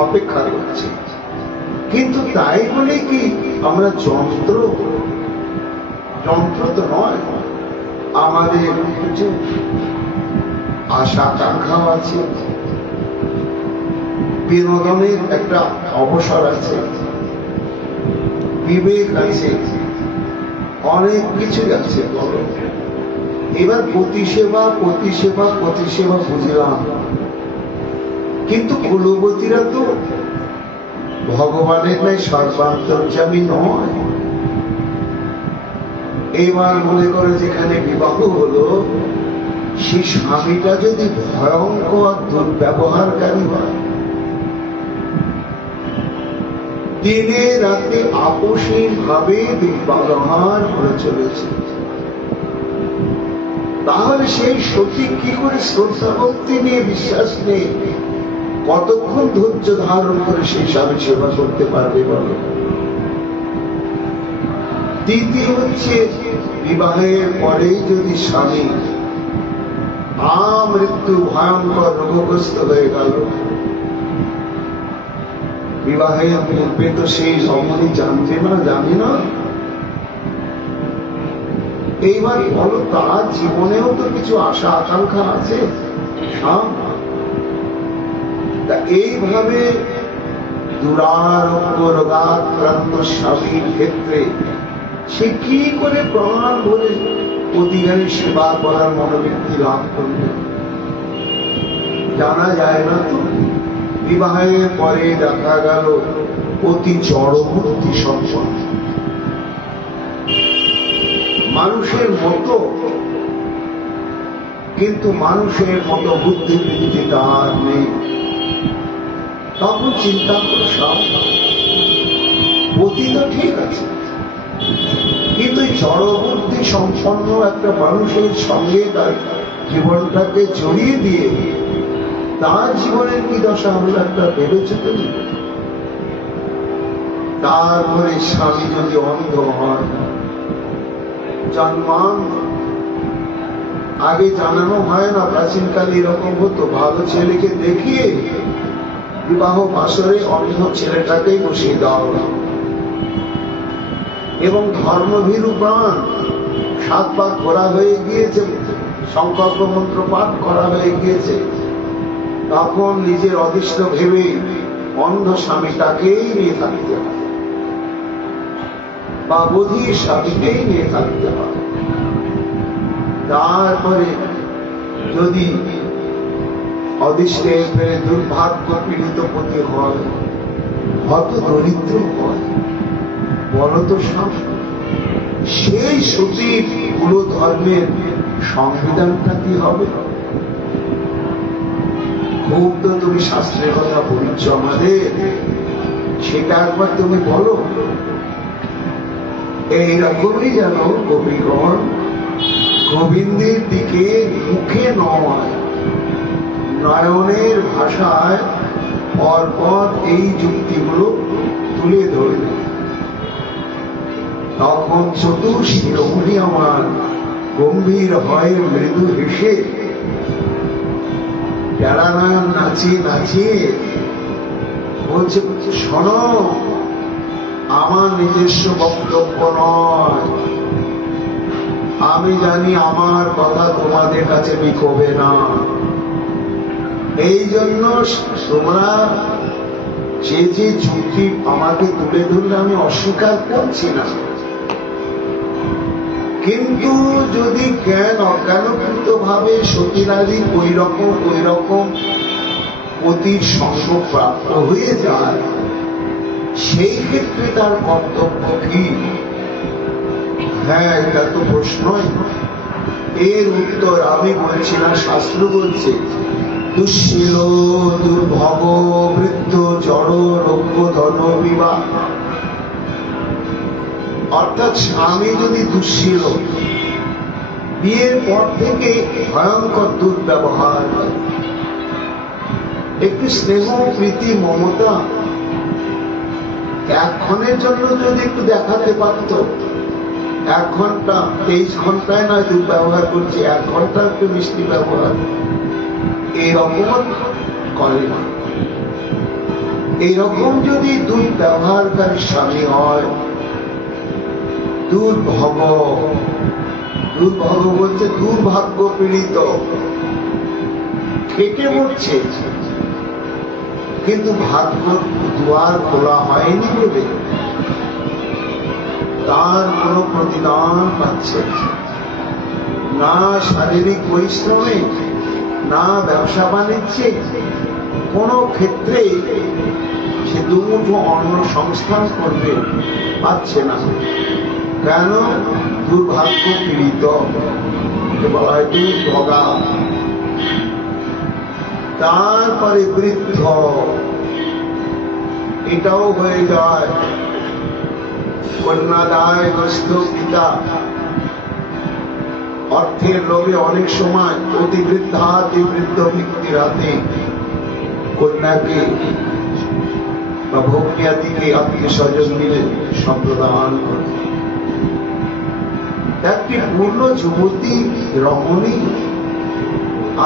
অপেক্ষা করছে। কিন্তু তাই বলে কি আমরা যন্ত্র? যন্ত্র তো নয়, আমাদের কিছু আশা আকাঙ্ক্ষাও আছে, বিনোদনের একটা অবসর আছে, বিবেক আছে, অনেক কিছু আছে। বলো এবার প্রতিসেবা প্রতিসেবা প্রতিসেবা বুঝলাম, কিন্তু কুলবতীরা তো ভগবানের নাই সর্বান্তর্যামী নয়। এবার মনে করে যেখানে বিবাহ হলো, সেই স্বামীটা যদি ভয়ঙ্কর দুর্ব্যবহারকারী হয়, দিনে রাতে আপোষহীন ভাবে দুর্ব্যবহার করে চলেছে, তাহলে সেই সতী কি করে শ্রদ্ধা ভক্তি নিয়ে বিশ্বাস নেই কতক্ষণ ধৈর্য ধারণ করে সেই স্বামী সেবা করতে পারবে? বলো। দ্বিতীয় হচ্ছে বিবাহের পরেই যদি স্বামী মৃত্যু ভয়ঙ্কর রোগগ্রস্ত হয়ে গেল, বিবাহের পূর্বে তো সেই রমণী জানবে না, জানি না। এইবার বলো তার জীবনেও তো কিছু আশা আকাঙ্ক্ষা আছে। তা এইভাবে দুরারোগ্য রোগাক্রান্ত স্বামীর ক্ষেত্রে সে কি করে প্রাণ ভরে অধিকারী সেবা করার মনোবৃত্তি লাভ করবে? জানা যায় না তো। বিবাহের পরে দেখা গেল অতি জড়বুদ্ধি সম্পন্ন, মানুষের মতো, কিন্তু মানুষের মতো বুদ্ধিবৃত্তি তার নেই। তখন চিন্তা করো বুদ্ধি তো ঠিক আছে, কিন্তু জড়বুদ্ধি সম্পন্ন একটা মানুষের সঙ্গে তার জীবনটাকে জড়িয়ে দিয়ে তার জীবনের কি দশা হলো একটা ভেবেছে তো। তারপরে স্বামী যদি অন্ধ হয়, জন্মান আগে জানানো হয় না, প্রাচীনকালে এরকম হতো, ভালো ছেলেকে দেখিয়ে বিবাহ বাসরে অন্ধ ছেলেটাকেই বসিয়ে দেওয়া হলো, এবং ধর্মভীরু প্রাণ 7 পাক করা হয়ে গিয়েছে, সংকল্প মন্ত্র পাঠ করা হয়ে গিয়েছে, তখন নিজের অদৃষ্ট ভেবে অন্ধ স্বামীটাকেই নিয়ে থাকতে হয়, বা বধির স্বামীকেই নিয়ে থাকতে হয়। তারপরে যদি অদৃষ্টের ফেরে দুর্ভাগ্য পীড়িত পতি হয়, হত দরিদ্র হয়, বলতো সেই সতীর কুল ধর্মের সংবিধানটা কি হবে? খুব তো তুমি শাস্ত্রের কথা বলছ আমাদের, সেটা একবার তুমি বলো। এইরকমই যেন কবিগণ গোবিন্দের দিকে মুখে নয়, নয়নের ভাষায় পরপর এই যুক্তিগুলো তুলে ধরলেন। তখন চতুর্শিরোমণি আমার গম্ভীর হয় মৃদু হেসে প্যারানায়ন নাচিয়ে নাচিয়ে বলছে, শোনো, আমার নিজস্ব বক্তব্য নয়, আমি জানি আমার কথা তোমাদের কাছে বিকবে না, এই জন্য তোমরা যে যে যুক্তি আমাকে তুলে ধরলে আমি অস্বীকার করছি না, কিন্তু যদি জ্ঞান অজ্ঞানকৃত ভাবে সতীনারী ওই রকম পতির সঙ্গ প্রাপ্ত হয়ে যায়, সেই ক্ষেত্রে তার কর্তব্য কি? হ্যাঁ, এটা তো প্রশ্নই। এর উত্তর আমি বলছি না, শাস্ত্র বলছে, দুঃশীল দুর্ভগ বৃদ্ধ জড় রোগ্য ধন বিবাহ। অর্থাৎ স্বামী যদি দুঃশীল, বিয়ের পর থেকে ভয়ঙ্কর দুর্ব্যবহার, একটু স্নেহ প্রীতি মমতা এক্ষণের জন্য যদি একটু দেখাতে পারত, 1 ঘন্টা 23 ঘন্টায় নয় দুর্ব্যবহার করছে, 1 ঘন্টা একটু মিষ্টি ব্যবহার, এইরকম করে না। এইরকম যদি দুর্ব্যবহারকারী স্বামী হয়, দুর্ভগ বলছে দুর্ভাগ্য পীড়িত, খেটে মরছে, কিন্তু ভাগ্য দুয়ার খোলা হয়নি বলে তার কোন প্রতিদান পাচ্ছে না, শারীরিক পরিশ্রমে, না ব্যবসা বাণিজ্যে, কোন ক্ষেত্রে সে দুমুঠো অন্ন সংস্থান করবে পাচ্ছে না। কেন? দুর্ভাগ্য পীড়িত, বলা হয় দুর্ভগা। তারপরে বৃদ্ধ, এটাও হয়ে যায় কন্যাদায়গ্রস্ত পিতা। অর্থের লোভে অনেক সময় অতি বৃদ্ধ ব্যক্তির হাতে কন্যাকে বা ভগ্নিয়াদিকে আত্মীয় স্বজন মিলে সম্প্রদান করে। একটি পূর্ণ যুবতী রমণী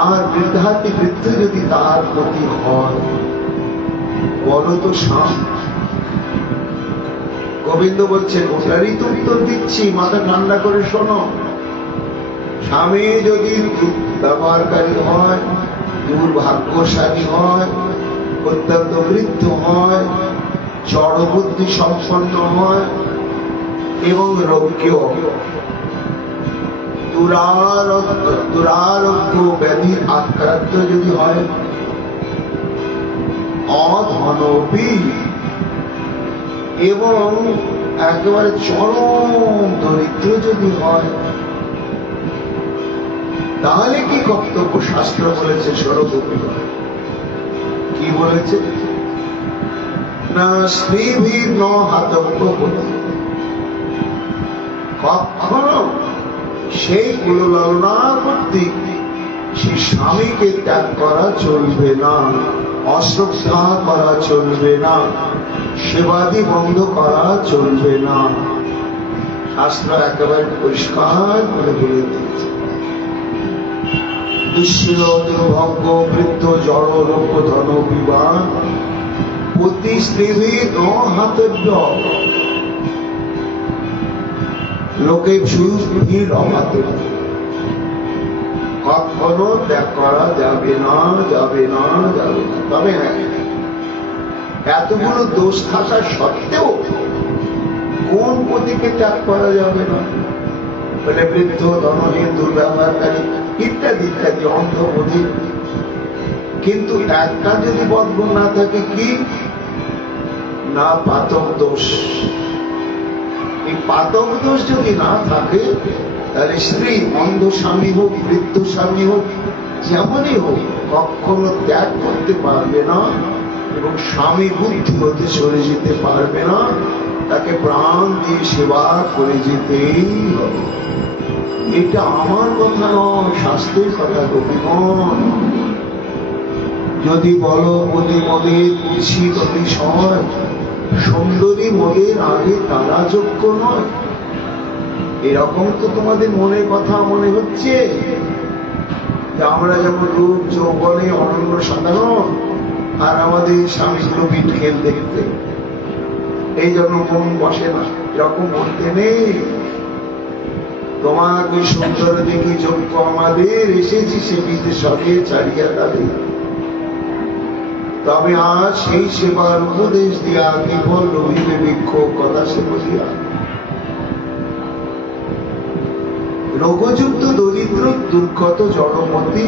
আর বৃদ্ধাতি বৃদ্ধ যদি তার প্রতি হয়, বলো তো স্বামী। গোবিন্দ বলছেন, ওটারই তো উত্তর দিচ্ছি, মাথা ঠান্ডা করে শোনো। স্বামী যদি ব্যবহারকারী হয়, দুর্ভাগ্যশালী হয়, অত্যন্ত বৃদ্ধ হয়, জড়বুদ্ধি সম্পন্ন হয় এবং রোগীও দুরারোগ্য ব্যাধির আক্রান্ত যদি হয়, অধনবী এবং একেবারে চরম দরিদ্র যদি হয়, তাহলে কি কর্তব্য? শাস্ত্র বলেছে সর্বপরি কি বলেছে না, স্ত্রীভীর ন হাতব্য, কখনো সেই কুললনা কর্তৃক সেই স্বামীকে ত্যাগ করা চলবে না, অশ্রদ্ধা করা চলবে না, সেবাদি বন্ধ করা চলবে না। শাস্ত্র একেবারে পরিষ্কার করে বলে দিয়েছে। দুঃশীল দুর্ভাগ্য বৃদ্ধ জড় লোক ধন বিবাহ প্রতি স্ত্রীভি ন হাতব্য, লোকে ভিড় অমাতে কখনো ত্যাগ করা যাবে না, যাবে না, যাবে না। তবে হ্যাঁ, এতগুলো দোষ থাকা সত্ত্বেও কোন পতিকে ত্যাগ করা যাবে না? বলে বৃদ্ধ, ধনহীন, দুর্ব্যবহারকারী ইত্যাদি ইত্যাদি অন্ধপতি। কিন্তু একটা যদি বদগুণ না থাকে, কি না পাতক দোষ। এই পাতক দোষ যদি না থাকে, তাহলে স্ত্রী অন্ধ স্বামী হোক, বৃদ্ধ স্বামী হোক, যেমনই হোক, কখনো ত্যাগ করতে পারবে না এবং স্বামী বুদ্ধি হতে সরে যেতে পারবে না। তাকে প্রাণ দিয়ে সেবা করে যেতেই হবে। এটা আমার কথা নয়, শাস্ত্রের কথা। গোপীগণ, যদি বলো মনে মনে কুৎসিত অতিশয়, সুন্দরী মনের আগে তারা যোগ্য নয়, এরকম তো তোমাদের মনের কথা মনে হচ্ছে। আমরা যেমন রূপ যৌবনে অনন্য সাধারণ, আর আমাদের স্বামীগুলো বিট খেল দেখতে, এই জন্য মন বসে না, এরকম বলতে নেই। তোমাকে সুন্দর দেখি যোগ্য আমাদের, এসেছি সে বিদেশ সবে ছাড়িয়া তাদের। তবে আজ সেই সেবার উপদেশ দিয়া বিফল রহিবে বিক্ষোভ কথা সে বলিয়া। রোগযুক্ত দরিদ্র দুর্গত জড়মতি,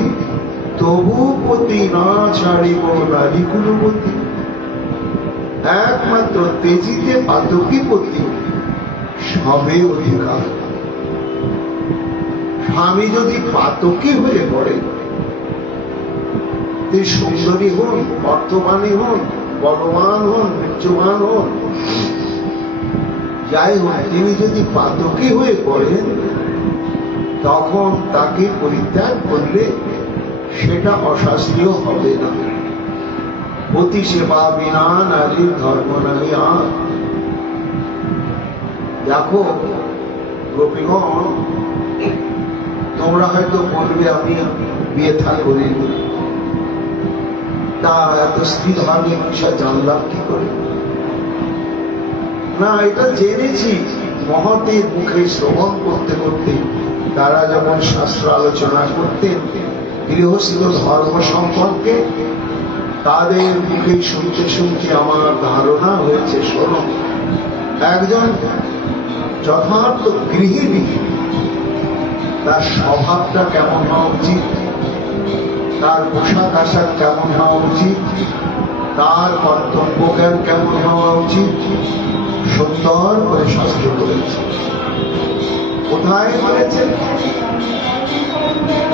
তবু পতি না ছাড়িব নারী কুলবতী। একমাত্র তেজিতে পাতকী পতি সবে অধিকার। স্বামী যদি পাতকী হয়ে পড়ে, তিনি সুন্দরী হন, অর্থবানী হন, বলবান হন, বীর্যবান হন, যাই হোক, তিনি যদি পাতকী হয়ে পড়েন, তখন তাকে পরিত্যাগ করলে সেটা অশাস্ত্রীয় হবে না। পতি সেবা বিনা নারীর ধর্ম নারী আর। দেখো গোপীগণ, তোমরা হয়তো বলবে আমি বিয়ে থা করিনি, তা এত স্ত্রী ধর্মের বিষয় জানলাম কি করে? না, এটা জেনেছি মহতের মুখে শ্রবণ করতে করতে। তারা যখন শাস্ত্র আলোচনা করতেন গৃহস্থ ধর্ম সম্পর্কে, তাদের মুখে শুনতে শুনতে আমার ধারণা হয়েছে, শোনো, একজন যথার্থ গৃহিণী তার স্বভাবটা কেমন হওয়া উচিত, তার পোশাক আশাক কেমন হওয়া উচিত, তার কর্তব্য জ্ঞান কেমন হওয়া উচিত, সুন্দর করে শাস্ত্র করেছে। কোথায় বলেছে?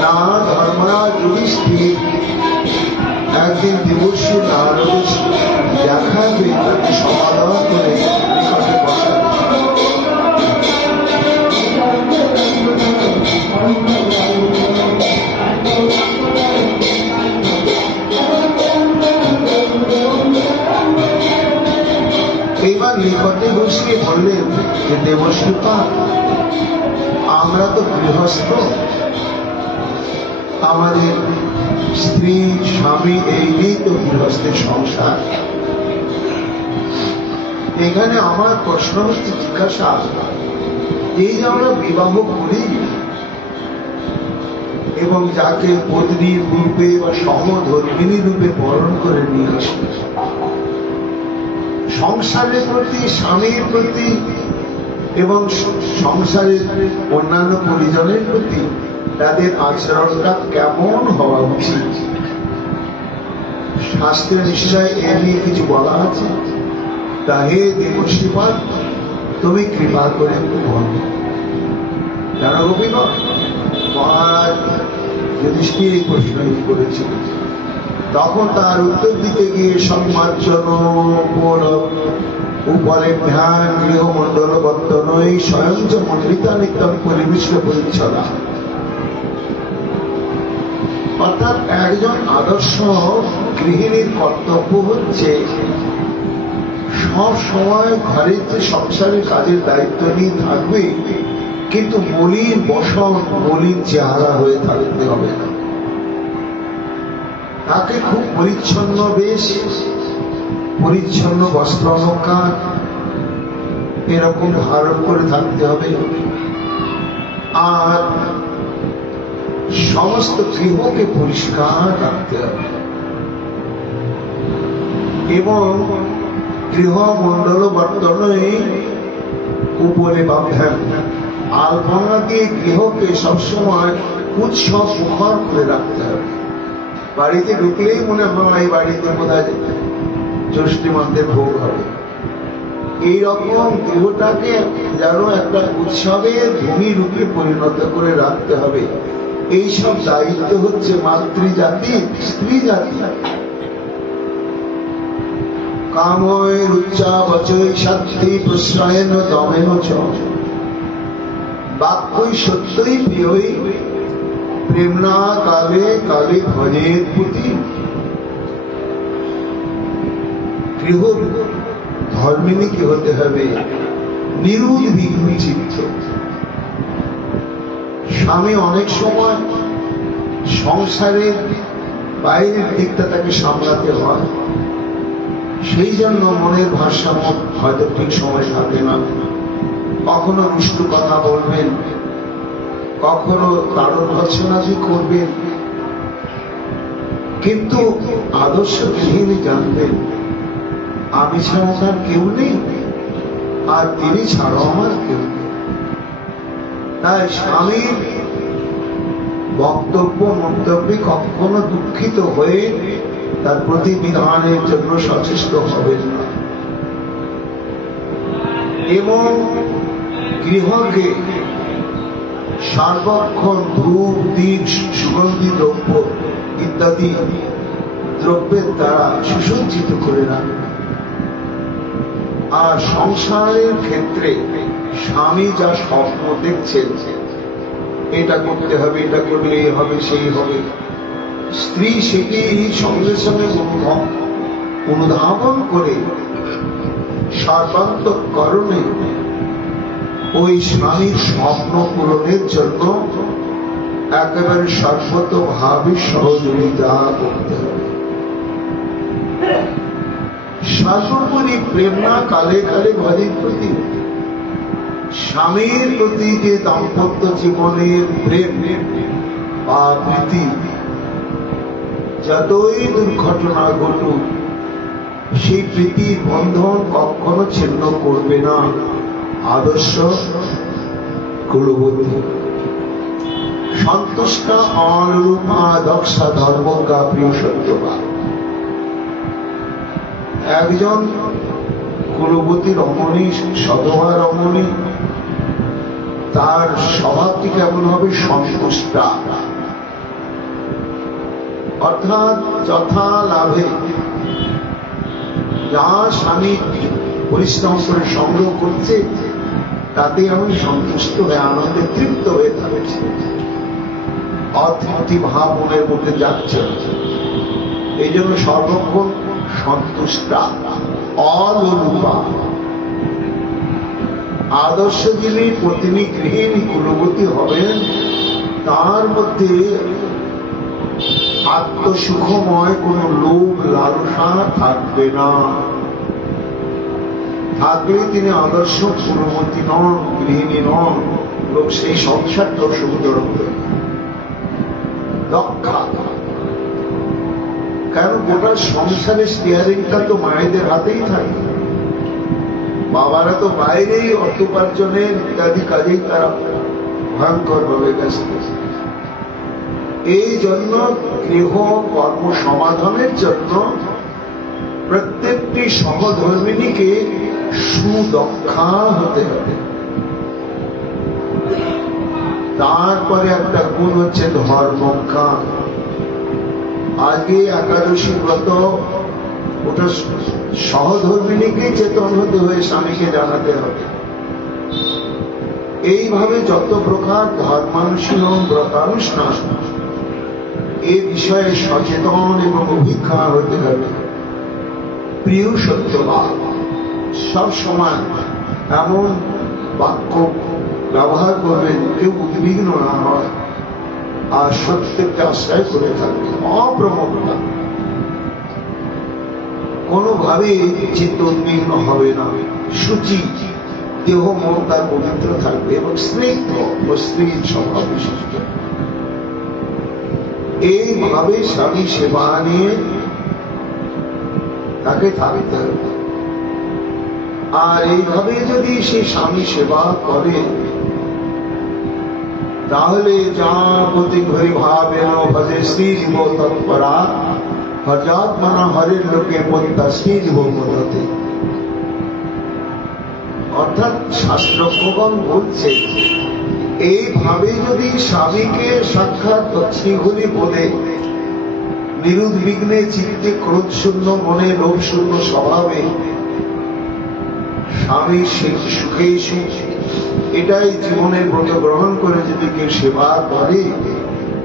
না, ধর্মরাজ যুধিষ্ঠির একদিন দেবর্ষি নারদ দেখাবে, তাকে সমাদর করে নিকটে বসাবে। এইবার নিকটে বসিয়ে বললেন যে দেবশ্রীপা, আমরা তো গৃহস্থ, আমাদের স্ত্রী স্বামী এই নিয়েই তো গৃহস্থের সংসার। এখানে আমার প্রশ্ন হচ্ছে, জিজ্ঞাসা, এই যে আমরা বিবাহ করি এবং যাকে পত্নীর রূপে বা সমধর্মিনী রূপে বরণ করে নিয়ে আসি, সংসারের প্রতি, স্বামীর প্রতি এবং সংসারের অন্যান্য পরিজনের প্রতি তাদের আচরণটা কেমন হওয়া উচিত? শাস্ত্রে নিশ্চয় এ নিয়ে কিছু বলা আছে। তা হে দেবশ্রীপাদ, তুমি কৃপা করে বল। জানা গোপীগণ, মহারাজ যুধিষ্ঠির এই প্রশ্ন করেছিল। তখন তার উত্তর দিতে গিয়ে সম্মার্জন উপরে ধ্যান গৃহমণ্ডল বর্তনই স্বয়ং চ মন্ডিতা নিত্যম পরিবেশ পরিচ্ছন্ন। অর্থাৎ একজন আদর্শ গৃহিণীর কর্তব্য হচ্ছে সব সময় ঘরের যে সংসারের কাজের দায়িত্ব নিয়ে থাকবে, কিন্তু মলিন বসন, মলিন চেহারা হয়ে থাকতে হবে না। তাকে খুব পরিচ্ছন্ন বেশ, পরিচ্ছন্ন বস্ত্র অলঙ্কার এরকম ধারণ করে থাকতে হবে। আর সমস্ত গৃহকে পরিষ্কার রাখতে হবে এবং গৃহমণ্ডল বর্তনে উপরে বাঁধান আলপনা দিয়ে গৃহকে সবসময় উৎসব মুখর করে রাখতে হবে। বাড়িতে ঢুকলেই মনে হয় এই বাড়িতে বোধহয় জ্যৈষ্ঠী মাসের ভোগ হবে। এইরকম গৃহটাকে যেন একটা উৎসবের ভূমি রূপে পরিণত করে রাখতে হবে। এইসব দায়িত্ব হচ্ছে মাতৃজাতি, স্ত্রী জাতি। কাময় উচ্চাবচয় শান্তি প্রশ্রয়েন দমেন চ বাক্যই সত্যই প্রিয়ই প্রেমনা কালে কালে ভজের পুতি। গৃহ ধর্মিনী কি হতে হবে? নিরুদ্বিগ্ন চিত্ত। স্বামী অনেক সময় সংসারের বাইরের দিকটা তাকে সামলাতে হয়, সেই জন্য মনের ভারসাম্য হয়তো ঠিক সময় থাকে না। কখনো দুষ্টু কথা বলবেন, কখনো তাড়ন ভৎসনাদি করবেন, কিন্তু আদর্শ গৃহিণী জানবেন আমি ছাড়া তার কেউ নেই, আর তিনি ছাড়াও আমার কেউ নেই। তাই স্বামীর বক্তব্য মন্তব্যে কখনো দুঃখিত হয়ে তার প্রতিবিধানের জন্য সচেষ্ট হবেন না এবং গৃহকে সর্বক্ষণ ধূপ দীপ সুগন্ধি দ্রব্য ইত্যাদি দ্রব্যের দ্বারা সুসজ্জিত করে রাখবে। আর সংসারের ক্ষেত্রে স্বামী যা স্বপ্ন দেখছেন, এটা করতে হবে, এটা করলে হবে, সেই হবে, স্ত্রী সেটি সঙ্গে সঙ্গে অনুভব অনুধাবন করে সর্বান্তঃকরণে ওই স্বামীর স্বপ্ন পূরণের জন্য একেবারে সর্বতভাবে সহযোগিতা করতে হবে। সর্বোপরি প্রেম না কালে কালে ঘরের প্রতি, স্বামীর প্রতি যে দাম্পত্য জীবনের প্রেম বা প্রীতি, যতই দুর্ঘটনা ঘটুক সেই প্রীতির বন্ধন কখনো ছিন্ন করবে না আদর্শ কুলবতী। সন্তুষ্টা অনুরূপা দক্ষা ধর্মজ্ঞা প্রিয় সত্যবা। একজন কুলবতী রমণী, সধবা রমণী, তার স্বভাবটি কেমন হবে? সন্তুষ্টা, অর্থাৎ যথা লাভে যা স্বামী পরিশ্রম করে সংগ্রহ করছে তাতে আমি সন্তুষ্ট হয়ে আনন্দে তৃপ্ত হয়ে থাকছি, অতৃপ্তি ভাব মনের মধ্যে যাচ্ছে। এই জন্য সর্বক্ষণ সন্তুষ্টা অলরূপা। আদর্শ যিনি পত্নী গৃহিণী কুলবতী হবেন তার মধ্যে আত্মসুখময় কোন লোভ লালসা থাকবে না। থাকলে তিনি আদর্শ কুলবতী নন, গৃহিণী নন, লোক সেই সংসারটাও সুন্দর হবে। দক্ষা, কারণ গোটা সংসারের স্টিয়ারিংটা তো মায়েদের হাতেই থাকে। বাবারা তো বাইরেই অর্থ উপার্জনের ইত্যাদি কাজেই তারা ভয়ঙ্কর ভাবে ব্যস্ত। এই জন্য গৃহ কর্ম সমাধানের জন্য প্রত্যেকটি সহধর্মিণীকে সুদক্ষা হতে হবে। তারপরে একটা গুণ হচ্ছে ধর্মজ্ঞা। আজকে একাদশী ব্রত, ওটা সহধর্মিণীকে চেতন হতে হয়ে স্বামীকে জানাতে হবে। এইভাবে যত প্রকার ধর্মানুশীলন ব্রতানুষ্ঠান এ বিষয়ে সচেতন এবং অভিজ্ঞা হতে হবে। প্রিয় সত্যবাদ, সব সময় এমন বাক্য ব্যবহার করবেন কেউ উদ্বিগ্ন না হয়, আর সত্যকে আশ্রয় করে থাকবে, অপ্রমত্তা, কোনোভাবে চিত্ত উদ্বিগ্ন হবে না, শুচি দেহ মন তার পবিত্র থাকবে এবং স্নিগ্ধ ও স্ত্রীর স্বভাব বিশিষ্ট। এইভাবে স্বামী সেবা নিয়ে তাকে থাকতে হবে। আর এইভাবে যদি সে স্বামী সেবা করে তাহলে যা প্রতি ঘরি ভাবে ভজে শ্রী জীব তৎপরা হজাত্মনা হরের লোকে পন্থা শ্রী জীব মদতে। অর্থাৎ শাস্ত্রজ্ঞগণ বলছে এইভাবে যদি স্বামীকে সাক্ষাৎ শ্রীহরি বলে নিরুদ্বিগ্নে চিত্তে ক্রোধ শূন্য মনে লোভ শূন্য স্বভাবে স্বামীর সুখে সুখ এটাই জীবনের ব্রত গ্রহণ করে যদি কেউ সেবা করে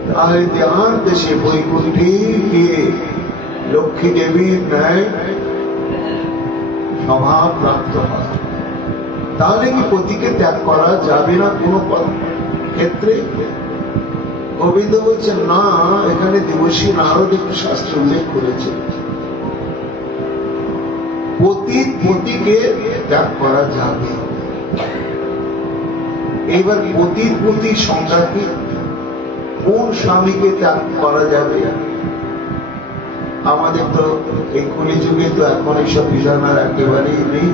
তাহলে দেহার দেশে বৈকুণ্ঠে গিয়ে লক্ষ্মী দেবীর ন্যায় স্বভাব প্রাপ্ত হয়। তাহলে কি পতিকে ত্যাগ করা যাবে না কোনো ক্ষেত্রে? গোবিন্দ বলছেন না, এখানে দেবশ্রী নারদ একটু শাস্ত্র উল্লেখ করেছে পতিকে ত্যাগ করা যাবে। এইবার পতির প্রতি সংজ্ঞা কি? কোন স্বামীকে ত্যাগ করা যাবে? আমাদের তো এই কলিযুগে তো এখন এইসব বিধান আর একেবারেই নেই,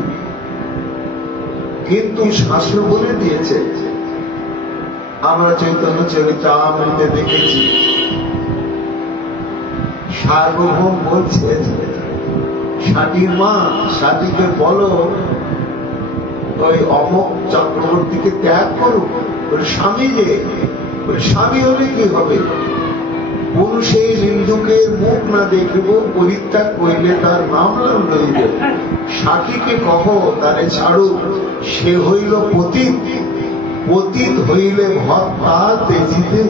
কিন্তু শাস্ত্র বলে দিয়েছে। আমরা চৈতন্য চরিতামৃতে দেখেছি সার্বভৌম বলছে সাটির মা সাটিকে বলো ওই অমক চক্রবর্তীকে ত্যাগ করুক। বলে স্বামী রে, বলে স্বামী হলে কি হবে? পুরুষে নিন্দুকের মুখ না দেখিব পরিত্যাগ করিলে তার মামলা লইব। সাটিকে কহ তারে ছাড়ুক, সে হইল পতিত, পতিত হইলে ভক্তা তেজিতে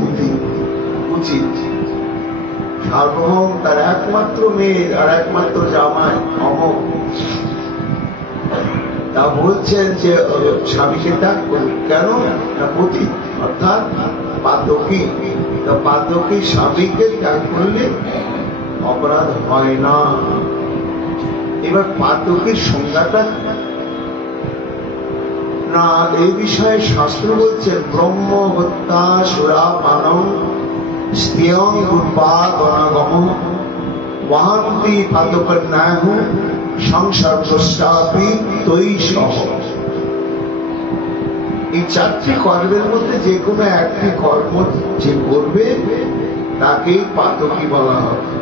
উচিত। সার্বভৌম তার একমাত্র মেয়ে আর একমাত্র জামাই অমর, তা বলছেন যে স্বামীকে ত্যাগ করুন। কেন না পতি অর্থাৎ পাতকী, তা পাতকী স্বামীকে ত্যাগ করলে অপরাধ হয় না। এবার পাতকীর সংজ্ঞাটা না, এই বিষয়ে শাস্ত্র বলছেন ব্রহ্ম হত্যা সুরাপানং স্ত্রিয়ং উৎপাদনাগম বহন্তি পাতকন্যায় সংসর্গস্যাপি তৈষহ। এই চারটি কর্মের মধ্যে যে কোনো একটি কর্ম যে করবে তাকেই পাতকী বলা হবে।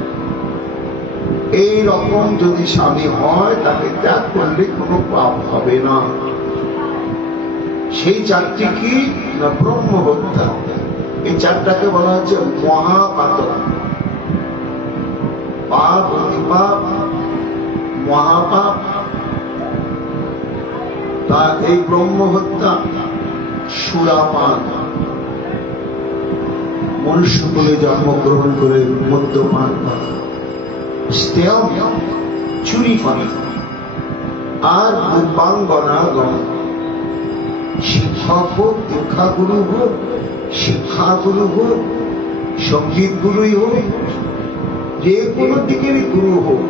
এই রকম যদি স্বামী হয় তাকে ত্যাগ করলে কোনো পাপ হবে না। সেই চারটি কি না ব্রহ্ম হত্যা, এই চারটাকে বলা হচ্ছে মহাপাতক। পাপ অতিপাপ মহাপাপ, তা এই ব্রহ্ম হত্যা, সুরাপান, মনুষ্য কুলে জন্মগ্রহণ করে মদ্যপান করা, চুরি করা, আর পূর্বাঙ্গনাগম, শিক্ষক হোক, দীক্ষাগুরু হোক, শিক্ষাগুরু হোক, সঙ্গীত গুরুই হোক, যে কোনো দিকেরই গুরু হোক,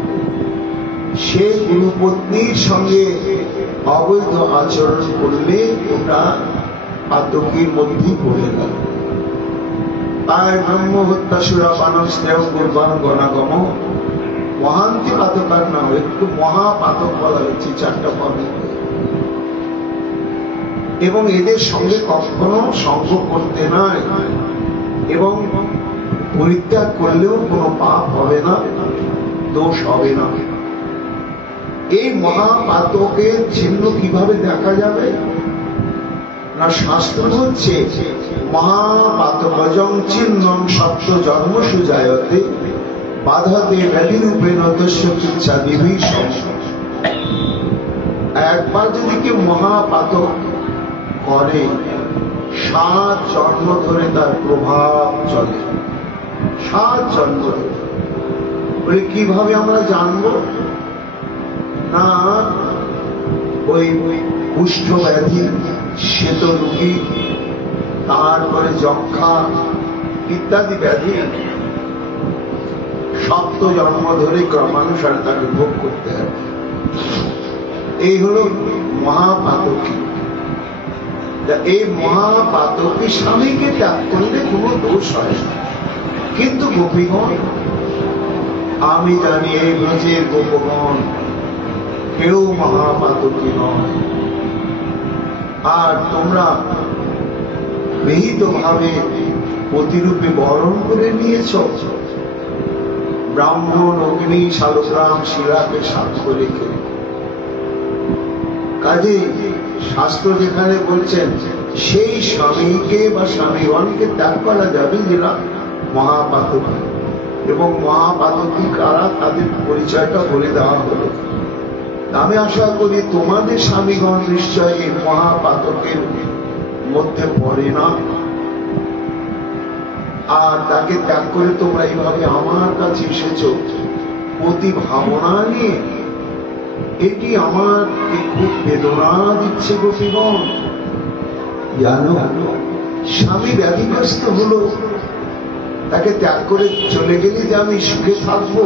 সে গুরু পত্নীর সঙ্গে অবৈধ আচরণ করলে ওটা পাতকীর মধ্যেই পড়ে গেল। তাই ব্রহ্ম হত্যা সুরাপান স্নেহ পূর্বাঙ্গনাগম মহান্তি পাতকার নাম, একটু মহাপাতক বলা হচ্ছে চারটা পদে। এবং এদের সঙ্গে কখনো সঙ্গ করতে নাই, এবং পরিত্যাগ করলেও কোনো পাপ হবে না, দোষ হবে না। এই মহাপাতকের চিহ্ন কিভাবে দেখা যাবে না, শাস্ত্র হচ্ছে মহাপাতকজং চিহ্নং সপ্ত জন্ম সুজায়তে বাধাতে ব্যাধিরূপে নতস্য কিচ্ছা বিভীষণ। একবার যদি কেউ মহাপাতক করে 7 জন্ম ধরে তার প্রভাব চলে, 7 জন্ম ধরে। বলে কিভাবে আমরা জানবো না, ওই কুষ্ঠ ব্যাধি, শ্বেত রোগী, তারপরে যক্ষা ইত্যাদি ব্যাধি 7 জন্ম ধরে ক্রমানুসারে তাকে ভোগ করতে হবে। এই হল মহাপাতকী। এই মহাপাতকী স্বামীকে ত্যাগ করলে কোনো দোষ হয় না। কিন্তু গোপীগণ, আমি জানি এই ব্রজের গোপগণ কেউ মহাপাতকী নয়, আর তোমরা বিহিত ভাবে প্রতিরূপে বরণ করে নিয়েছ। ব্রাহ্মণ অগ্নি শালগ্রাম শিলাকে সাক্ষ্য রেখে। কাজে শাস্ত্র যেখানে বলছেন সেই স্বামীকে বা স্বামীগণকে ত্যাগ করা যাবে যারা মহাপাতকী, এবং মহাপাতকী কারা তাদের পরিচয়টা বলে দেওয়া হলো। আমি আশা করি তোমাদের স্বামীগণ নিশ্চয় এই মহাপাতকের মধ্যে পড়ে না, আর তাকে ত্যাগ করে তোমরা এইভাবে আমার কাছে এসেছ অতি ভাবনা নিয়ে। এটি আমার খুব বেদনা দিচ্ছে গোপীগণ। জানো, স্বামী ব্যাধিগ্রস্ত হলো, তাকে ত্যাগ করে চলে গেলে যে আমি সুখে থাকবো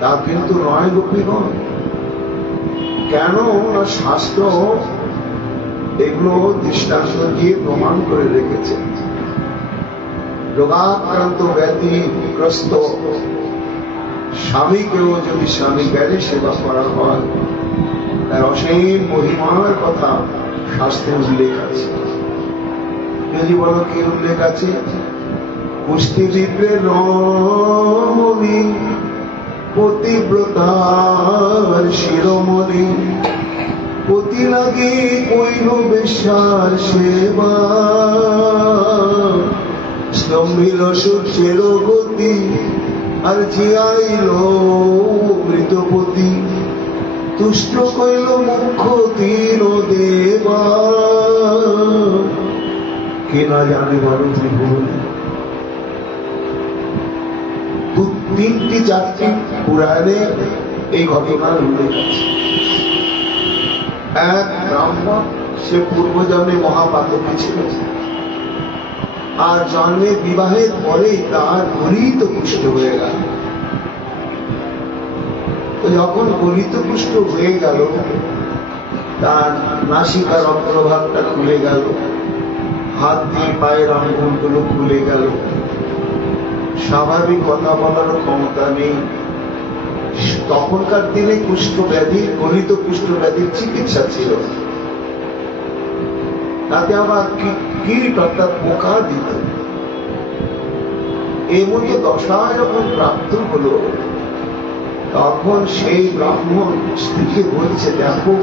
তা কিন্তু নয় গোপীগণ। কেন না শাস্ত্র এগুলো দৃষ্টান্ত দিয়ে প্রমাণ করে রেখেছে। রোগাক্রান্ত ব্যাধিগ্রস্ত স্বামীকেও যদি স্বামী জ্ঞানে সেবা করা হয় তার অসীম মহিমার কথা শাস্ত্রে উল্লেখ আছে। যদি বলো কি উল্লেখ আছে, পুষ্টিদ্বীপে রমণী পতিব্রতার শিরোমণি পতি লাগে কইল বেশ্যার সেবা স্তম্ভিল সূর্যের গতি আর জিয়াইল মৃতপতি তুষ্ট কইল মুখ্য তীর দেবা কে না জানে বড় ত্রিভুবন। 3টি 4টি পুরাণে এই ঘটনার উল্লেখ আছে। এক ব্রাহ্মণ, সে পূর্বজন্মে মহাপাতকী ছিল, আর জন্মে বিবাহের পরেই তার গলিত পুষ্ট হয়ে গেল। তো যখন গলিত পুষ্ট হয়ে গেল, তার নাসিকার অগ্রভাগটা খুলে গেল, হাত দিয়ে পায়ের আঙ্গুলগুলো খুলে গেল, স্বাভাবিক কথা বলার ক্ষমতা নেই। তখনকার দিনে কুষ্ঠব্যাধি, গলিত কুষ্ঠব্যাধির চিকিৎসা ছিল, তাতে আবার কীট অর্থাৎ পোকা দিত। এই মতো দশা যখন প্রাপ্ত হলো, তখন সেই ব্রাহ্মণ স্ত্রীকে বলছে, দেখো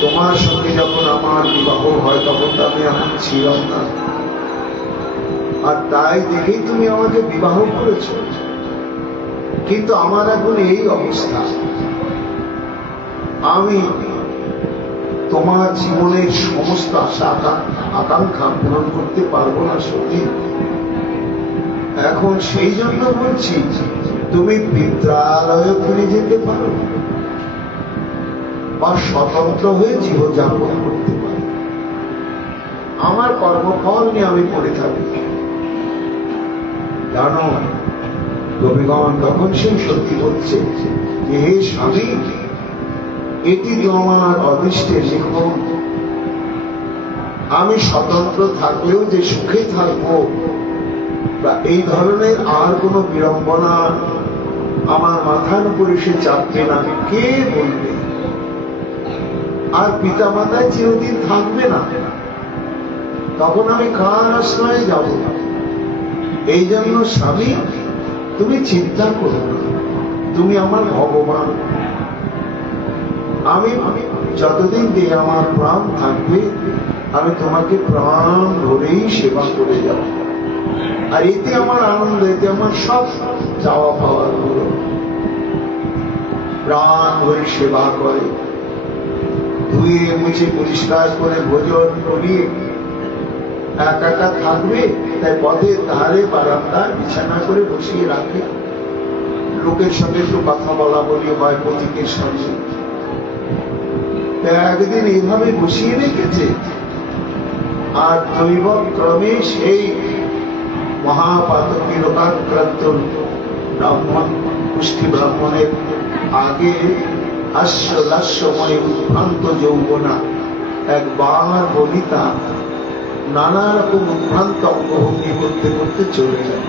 তোমার সঙ্গে যখন আমার বিবাহ হয় তখন তো আমি এখন ছিলাম না, আর তাই দেখেই তুমি আমাকে বিবাহ করেছ, কিন্তু আমার এখন এই অবস্থা, আমি তোমার জীবনের সমস্ত আশা আকাঙ্ক্ষা পূরণ করতে পারবো না সত্যি। এখন সেই জন্য বলছি, তুমি বিদ্যালয়ে ফিরে যেতে পারো বা স্বতন্ত্র হয়ে জীবনযাপন করতে পারো, আমার কর্মফল নিয়ে আমি পড়ে থাকি। জানো কবিগণ তখন সেই সত্যি বলছে যে, হে স্বামী, এটি তোমার অদৃষ্টের লিখন। আমি স্বতন্ত্র থাকলেও যে সুখে থাকবো বা এই ধরনের আর কোন বিড়ম্বনা আমার মাথার উপরে সে চাপবে না, কে বলবে? আর পিতা মাতায় চিরদিন থাকবে না, তখন আমি কার আশ্রয়ে যাব? এই জন্য স্বামী, তুমি চিন্তা করো না, তুমি আমার ভগবান। আমি যতদিন দিয়ে আমার প্রাণ থাকবে, আমি তোমাকে প্রাণ ধরেই সেবা করে যাব, আর এতে আমার আনন্দ, এতে আমার সব চাওয়া পাওয়ার হলো। প্রাণ ধরে সেবা করে, ধুয়ে মুছে পরিষ্কার করে ভোজন করিয়ে একা একা থাকবে, তাই পথের ধারে বারান্দায় বিছানা করে বসিয়ে রাখে। লোকের সঙ্গে একটু কথা বলা বলি হয় পথিকের সঙ্গে। একদিন এইভাবে বসিয়ে রেখেছে, আর দৈব ক্রমে সেই মহাপাতকী লোকাক্রান্ত ব্রাহ্মণ, পুষ্টি ব্রাহ্মণের আগে হাস্যলাস্যময় উদ্ভ্রান্ত যৌবনা একবার বনিতা নানা রকম উদ্ভ্রান্ত অঙ্গভঙ্গি করতে করতে চলে যায়।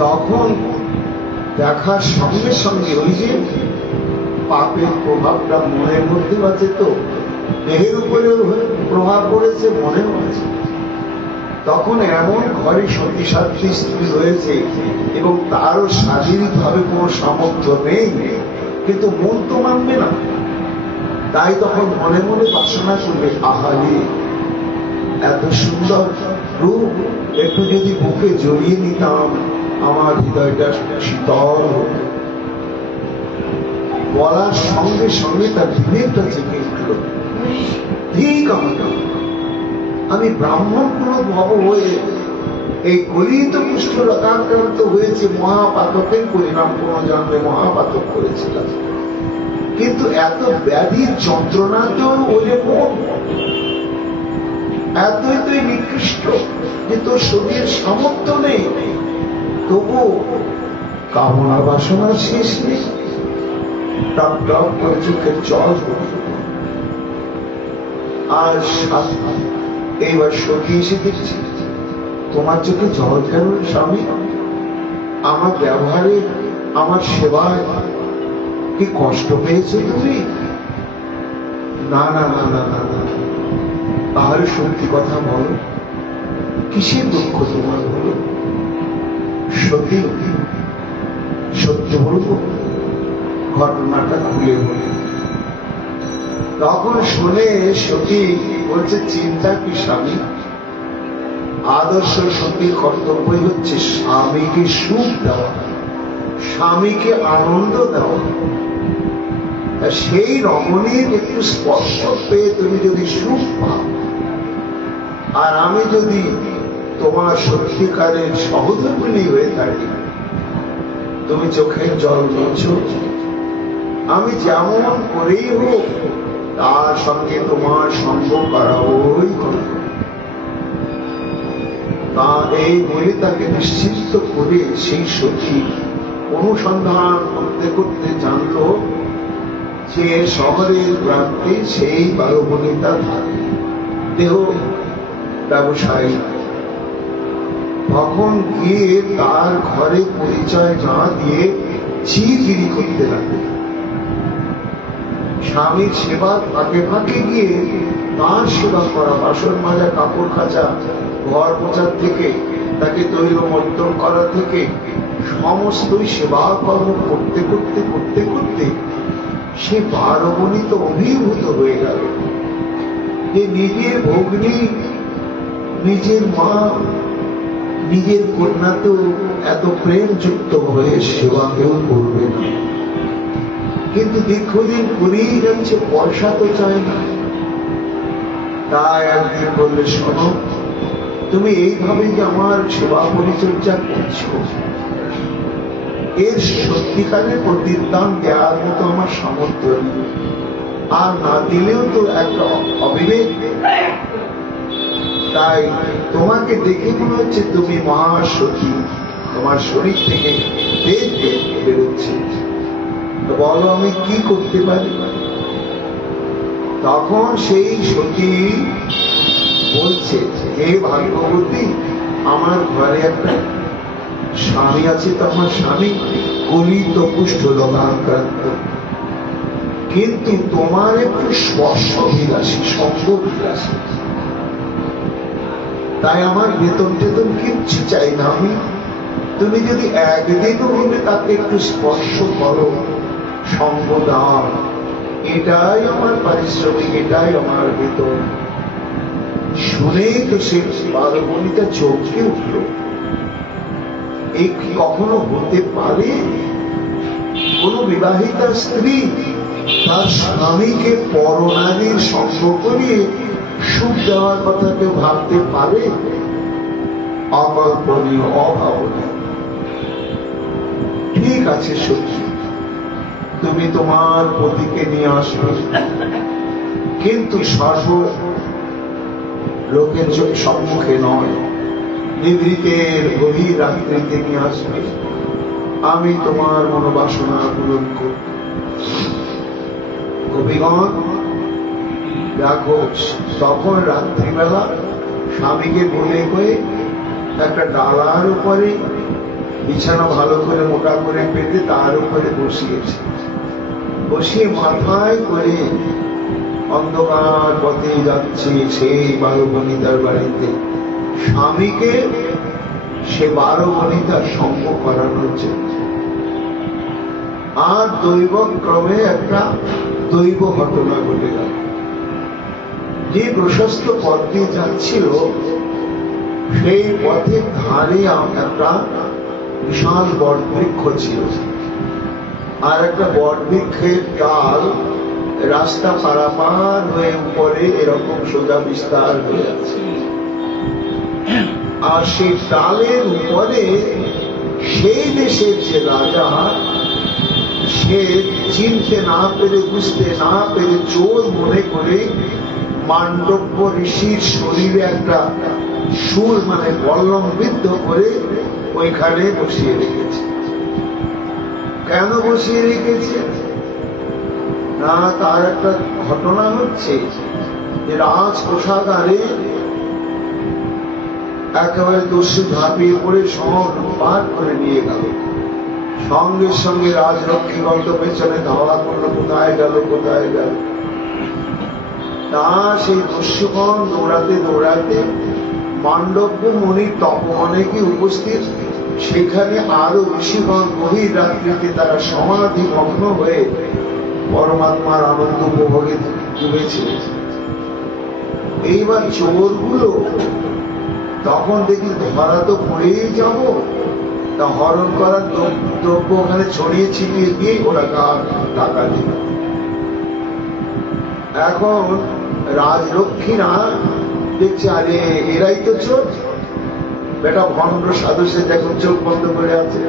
তখন দেখার সঙ্গে সঙ্গে ওই যে পাপের প্রভাবটা মনের মধ্যে আছে, তো দেহের উপরেও প্রভাব পড়েছে, মনেও আছে। তখন এমন ঘরে সতী সাধ্বী স্ত্রী রয়েছে এবং তারও শারীরিক ভাবে কোন সামর্থ্য নেই, কিন্তু মন তো মানবে না। তাই তখন মনে মনে বাসনা করবে, আহারে এত সুন্দর রূপ, একটু যদি বুকে জড়িয়ে নিতাম, আমার হৃদয়টা শীতল হতো। বলার সঙ্গে সঙ্গে তার বিবেকটা জেগে উঠল, ঠিক আমি ব্রাহ্মণ কোন ভব হয়ে এই গলিত পুষ্ট রকাক্রান্ত হয়েছে, মহাপাতকের পরিণাম, কোন জন্মে মহাপাতক করেছিলাম, কিন্তু এত ব্যাধির যন্ত্রণাতেও ওরে মন এতই নিকৃষ্ট যে তোর শরীরের সামর্থ্য নেই, তবু কামনা বাসনা শেষ নেই। টপ টপ করে চোখের জল, আর এইবার সখী এসে দেখছি, তোমার চোখে জল কেন স্বামী? আমার ব্যবহারে, আমার সেবায় কি কষ্ট পেয়েছ তুমি? না না না না না না, তাহলে সত্যি কথা বলো, কিসের দুঃখ তোমার হলো? সত্যি সত্য বলবো, ঘটনাটা খুলে বলি। তখন শুনে সতী বলছে, চিন্তা কি স্বামী, আদর্শ সতীর কর্তব্যই হচ্ছে স্বামীকে সুখ দেওয়া, স্বামীকে আনন্দ দেওয়া। সেই রমণীর একটু স্পর্শ পেয়ে তুমি যদি সুখ পাও, আর আমি যদি তোমার সত্যিকারের সহধর্মিণী হয়ে থাকি, তুমি চোখের জল দিচ্ছ, আমি যেমন করেই হোক তার সঙ্গে তোমার সঙ্গ করাবই হবে। তা এই বলে তাকে নিশ্চিন্ত করে সেই সখী অনুসন্ধান করতে করতে জানল যে শহরের প্রান্তে সেই বালবনিতা থাকে, দেহ ব্যবসায়ী। তখন গিয়ে তার ঘরে পরিচয় না দিয়ে চিগিরি করতে লাগে। স্বামীর সেবার ফাঁকে ফাঁকে গিয়ে তার সেবা করা, বাসন মাজা, কাপড় কাচা, ঘর মোছার থেকে তাকে তৈলমর্দন করা থেকে সমস্তই সেবা কর্ম করতে করতে করতে করতে সে বারবণিত অভিভূত হয়ে গেল যে নিজের ভগ্নী, নিজের মা, নিজের কন্যা তো এত প্রেমযুক্ত হয়ে সেবা কেউ করবে না। কিন্তু দীর্ঘদিন করেই যাচ্ছে, পয়সা তো চায় না। তাই একদিন বললে, শোনো, তুমি এইভাবে যে আমার সেবা পরিচর্যা করছো, এর সত্যিকারের প্রতিদান দেওয়ার মতো আমার সামর্থ্য নেই, আর না দিলেও তো একটা অবিবেক। তাই তোমাকে দেখে মনে হচ্ছে তুমি মহাসতী, তোমার শরীর থেকে তেজ বেরোচ্ছে, তো বলো আমি কি করতে পারি? তখন সেই সতী বলছে, হে ভাগ্যবতী, আমার ঘরে একটা স্বামী আছে, তো আমার স্বামী গলিত কুষ্ঠ রোগাক্রান্ত, কিন্তু তোমার একটু স্পর্শ বিলাসী, সঙ্গ বিলাসী। তাই আমার বেতন টেতন কিচ্ছু চাই না আমি, তুমি যদি একদিনও হলে তাকে একটু স্পর্শ করো, সঙ্গ দাও, এটাই আমার পারিশ্রমিক, এটাই আমার বেতন। শুনেই তো সে বালবনিতা চমকে উঠল। এই কি কখনো হতে পারে? কোন বিবাহিতা স্ত্রী তার স্বামীকে পরনারীর সঙ্গ করিয়ে সুখ দেওয়ার কথা কেউ ভাবতে পারে? অকল্পনীয়, অভাবনীয়। ঠিক আছে সত্যি, তুমি তোমার পতিকে নিয়ে আসবে, কিন্তু সর্ব লোকের সম্মুখে নয়, নিভৃতের গভীর রাত্রিতে নিয়ে আসবে, আমি তোমার মনোবাসনা পূরণ করব। কবিগণ দেখো, তখন রাত্রিবেলা স্বামীকে বলে হয়ে একটা ডালার উপরে বিছানা ভালো করে মোটা করে পেতে তার উপরে বসিয়েছে, বসিয়ে মাথায় করে অন্ধকার পথে যাচ্ছে সেই বালবনিতার বাড়িতে স্বামীকে সে বালবনিতার সঙ্গ করানোর জন্য। আর দৈবক্রমে একটা দৈব ঘটনা ঘটে গেল। যে প্রশস্ত পথ দিয়ে যাচ্ছিল, সেই পথের ধারে একটা বিশাল বট বৃক্ষ ছিল, আর একটা বট বৃক্ষের ডাল রাস্তা পারাপার হয়ে উপরে এরকম সোজা বিস্তার হয়ে আছে। আর সেই ডালের উপরে সেই দেশের যে রাজা, সে চিনতে না পেরে, বুঝতে না পেরে, চোর মনে করে মান্ডব্য ঋষির শরীরে একটা সুর মানে বল্লম বিদ্ধ করে ওইখানে বসিয়ে রেখেছে। কেন বসিয়ে রেখেছে? না, তার একটা ঘটনা হচ্ছে যে রাজকোষাগারে একেবারে দস্যু ঝাঁপিয়ে পড়ে শহর পার করে নিয়ে গেল। সঙ্গে সঙ্গে রাজরক্ষীগণ তো পেছনে ধাওয়া করলো, কোথায় গেল কোথায় গেল। তা সেই দস্যুগণ দৌড়াতে দৌড়াতে মান্ডব্য মুনির তপবনে কি উপস্থিত, সেখানে আরো ঋষিগণ গভীর রাত্রিতে তারা সমাধি মগ্ন হয়ে পরমাত্মার আনন্দ উপভোগে ডুবেছে। এইবার চোরগুলো তখন দেখি ধরা তো পড়েই যাব, তা হরণ করার দ্রব্য ওখানে ছড়িয়ে ছিটিয়ে দিয়ে ওরা টাকা দিল। এখন রাজরক্ষীরা দেখছে, আরে এরাই তো চোর, বেটা ভণ্ড সাধু সে দেখুন চোখ বন্ধ করে আছে।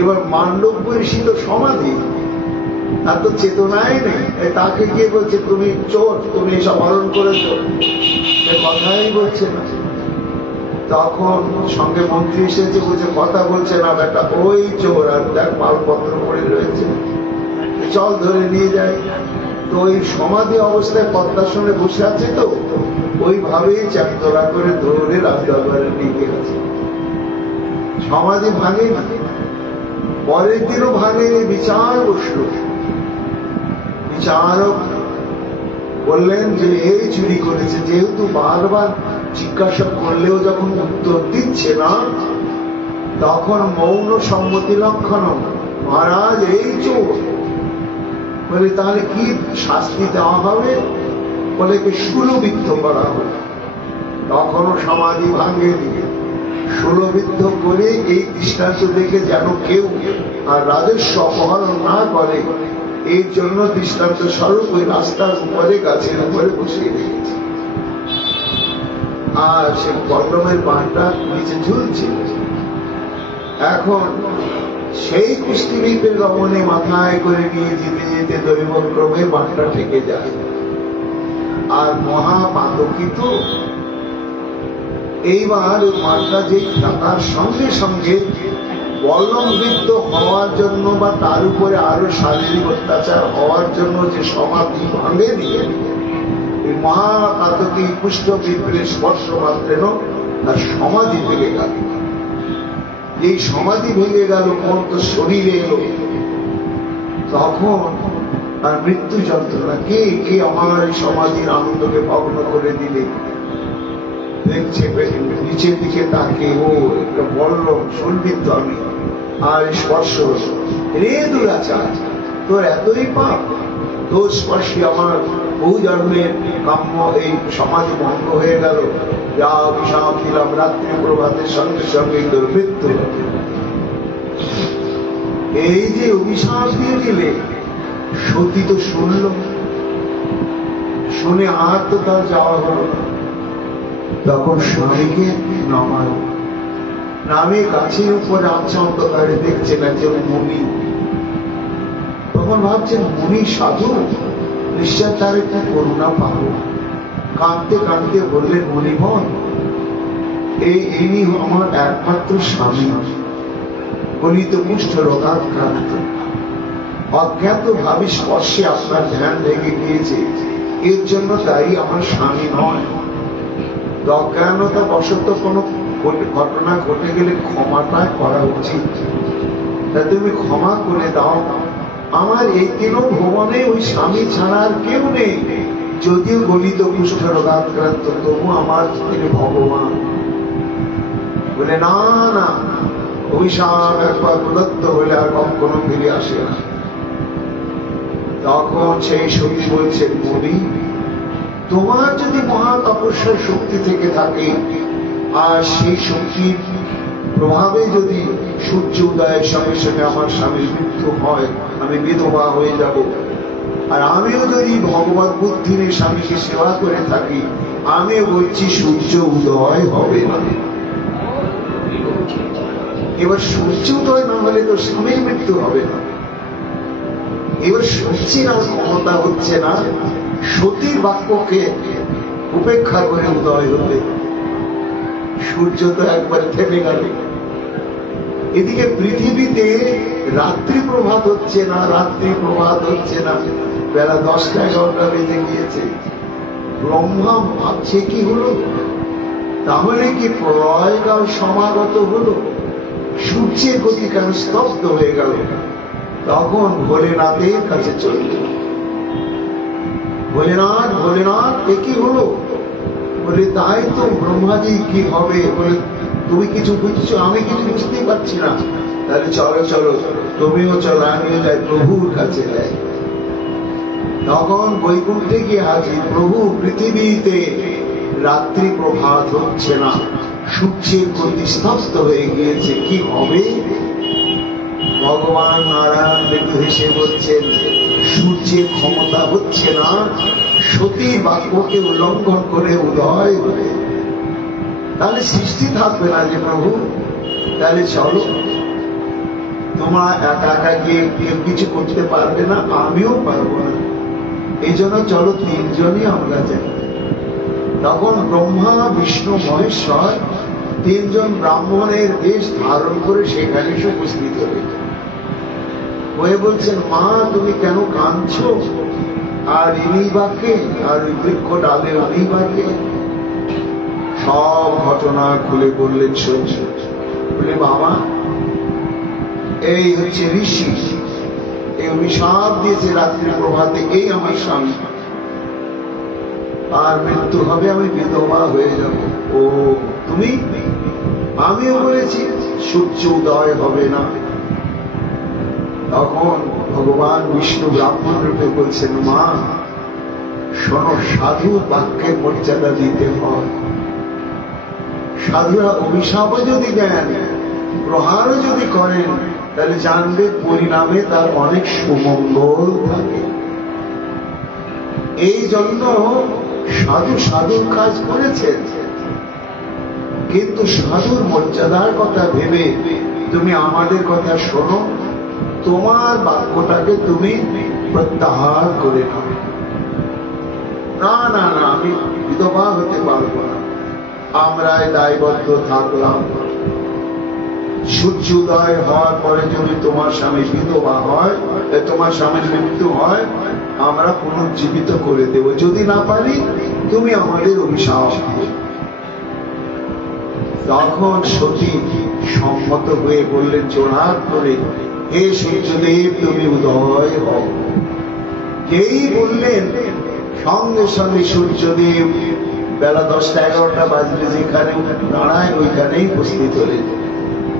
এবার মান্ডব্য ঋষি তো সমাধি, তার তো চেতনাই নেই, তাকে গিয়ে বলছে তুমি চোর, তুমি এসব পালন করেছ, কথাই বলছে না। তখন সঙ্গে মন্ত্রী এসেছে, বলছে কথা বলছে না বেটা, ওই চোর, আর তার মালপত্র পড়ে রয়েছে, চল ধরে নিয়ে যায়। তো ওই সমাধি অবস্থায় পদ্মাসনে বসে আছে, তো ওইভাবেই চাকতলা করে ধরে রাজদরবারে নিয়ে গেছে। সমাধি ভাঙে, পরের দিনও ভাঙেনি, বিচার বসল। বিচারক বললেন যে এই চুরি করেছে, যেহেতু বারবার জিজ্ঞাসা করলেও যখন উত্তর দিচ্ছে না, তখন মৌন সম্মতি লক্ষণ, মহারাজ এই চোর। বলে তাহলে কি শাস্তি দেওয়া হবে? বলে কি শূলবিদ্ধ করা হবে। তখনও সমাধি ভাঙেনি, শূলবিদ্ধ করে এই দৃষ্টান্ত দেখে যেন কেউ আর রাজস্ব অপহরণ না করে, এই জন্য দৃষ্টান্ত স্বরূপ ওই রাস্তার উপরে গাছের উপরে বসিয়ে রেখেছে। আর সে কলমের বাঁটা নিচে ঝুলছিল। এখন সেই কুষ্টিলিপের রমণে মাথায় করে নিয়ে যেতে যেতে দৈবক্রমে বাঁটা থেকে যায়। আর মহাপাতকিত এইবার বাঁটা যে থাকার সঙ্গে সঙ্গে বলম্বিত হওয়ার জন্য বা তার উপরে আরো শারীরিক অত্যাচার হওয়ার জন্য যে সমাধি ভাঙে নিয়ে মহাপাতকী পুষ্ট বিপ্রের স্পর্শ মাত্রেন তার সমাধি ভেঙে গেল। এই সমাধি ভেঙে গেল, কোন তো শরীরে এলো। তখন আর মৃত্যু যন্ত্রণা, কে কে আমার এই সমাধির আনন্দকে ভগ্ন করে দিলে। দেখছে নিচের দিকে তাকে, ও একটা বলল শুনবিদ্ধ আমি, আর স্পর্শ রে দুরাচার, তোর এতই পাপ, তোর স্পর্শে আমার বহু জন্মের কাম্য এই সমাধি ভঙ্গ হয়ে গেল। যা অভিশাপ দিলাম, রাত্রি প্রভাতের সঙ্গে সঙ্গে তোর মৃত্যু। এই যে অভিশাপ দিয়ে দিলে, সতী তো শুনল, শুনে আর তো তার যাওয়া হল। তখন স্বামীকে নামাল, নামে গাছের উপরে আচ্ছা অন্ধকারে দেখছেন একজন মুনি। তখন ভাবছেন মুনি সাধু, নিশ্চয় তার একটু করুণা পাবো। কাঁদতে কাঁদতে বললেন, মণিবন ইনি আমার একমাত্র স্বামী, গলিত কুষ্ঠ রোগাক্রান্ত, অজ্ঞাত ভাবে স্পর্শে আপনার ধ্যান লেগে গিয়েছে, এর জন্য তাই আমার স্বামী নয়। অজ্ঞানতা বশত কোনো ঘটনা ঘটে গেলে ক্ষমাটা করা উচিত, তা তুমি ক্ষমা করে দাও। আমার এই দিনও ভ্রমণে ওই স্বামী ছাড়া আর কেউ নেই, যদিও গলিত কুষ্ঠ রোগাক্রান্ত, তবু আমার তিনি ভগবান। বলে না না, অভিশাপ একবার প্রদত্ত হলে আর কখনো ফিরে আসে না। তখন সেই সতী বলছেন, মুনি তোমার যদি মহা তপস্যার শক্তি থেকে থাকে, আর সেই শক্তির প্রভাবে যদি সূর্য উদয়ের সঙ্গে সঙ্গে আমার স্বামীর মৃত্যু হয়, আমি বিধবা হয়ে যাব, আর আমিও যদি ভগবত বুদ্ধি নিয়ে স্বামীকে সেবা করে থাকি, আমিও বলছি সূর্য উদয় হবে না। এবার সূর্য উদয় না হলে তো স্বামীর মৃত্যু হবে না। এবার সূর্যের আর ক্ষমতা হচ্ছে না সতীর বাক্যকে উপেক্ষা করে উদয় হতে। সূর্য তো একবার থেমে গেল। এদিকে পৃথিবীতে রাত্রি প্রভাত হচ্ছে না, রাত্রি প্রভাত হচ্ছে না, বেলা 10টা-11টা বেজে গিয়েছে। ব্রহ্মা ভাবছে কি হলো, তাহলে কি প্রলয়কাল সমাগত হলো? সূর্যের গতি কেন স্তব্ধ হয়ে গেল? তখন ভোলেনাথের কাছে চলল। ভোলেনাথ, ভোলেনাথ এ কি হলো? বলে তাই তো ব্রহ্মাজি, কি হবে? বলে তুমি কিছু বুঝছো, আমি কিছু বুঝতেই পারছি না। তাহলে চলো চলো, তুমিও চলো, আমিও যাই, প্রভুর কাছে যাই। তখন বৈকুণ্ঠে গিয়ে হাজির প্রভু। পৃথিবীতে রাত্রি প্রভাত হচ্ছে না, সূর্যের গতি স্তব্ধ হয়ে গিয়েছে, কি হবে? ভগবান নারায়ণ একটু হেসে বলছেন, সূর্যের ক্ষমতা হচ্ছে না, সতীর বাক্যকে উল্লঙ্ঘন করে উদয় হয়ে তাহলে সৃষ্টি থাকবে না যে প্রভু। তাহলে চলো, তোমরা একা একা গিয়ে কেউ কিছু করতে পারবে না, আমিও পারবো না, এই জন্য চলো তিনজনই আমরা যাই। তখন ব্রহ্মা বিষ্ণু মহেশ্বর তিনজন ব্রাহ্মণের বেশ ধারণ করে সেখানে এসে উপস্থিত হয়ে বলছেন, মা তুমি কেন কাঁদছো? আর ইনি বাকে, আর ওই বৃক্ষ ডালে উনি বাকে। সব ঘটনা খুলে বললেন সহ্য বলে, বাবা এই হচ্ছে ঋষি, এই অভিশাপ দিয়েছে রাত্রি প্রভাতে, এই আমার স্বামী, আর মৃত্যু হবে, আমি বিধবা হয়ে যাব। ও তুমি? আমিও বলেছি সূর্য উদয় হবে না। তখন ভগবান বিষ্ণু ব্রাহ্মণ রূপে বলছেন, মা শোনো, সাধু বাক্যের মর্যাদা দিতে হয়। সাধুরা অভিশাপও যদি দেন, প্রহারও যদি করেন, তাহলে জানবে পরিণামে তার অনেক সুমঙ্গল থাকে। এই জন্য সাধু সাধুর কাজ করেছেন, কিন্তু সাধুর মর্যাদার কথা ভেবে তুমি আমাদের কথা শোনো, তোমার বাক্যটাকে তুমি প্রত্যাহার করে নাও। না না না, আমি বিধবা হতে পারবো না, আমরা দায়বদ্ধ থাকলাম। সূর্যোদয় হওয়ার পরে যদি তোমার স্বামী বিধবা হয়, তোমার স্বামীর মৃত্যু হয়, আমরা পুনর্জীবিত করে দেব, যদি না পারি তুমি আমাদের অভিশাপ দিও। তখন সতী সম্মত হয়ে বললেন জোড়হাত করে, হে সূর্যদেব তুমি উদয় হও। যেই বললেন সঙ্গে সঙ্গে সূর্যদেব বেলা 10টা-11টা বাজলে যেখানে দাঁড়ায় ওইখানেই উপস্থিত হলেন।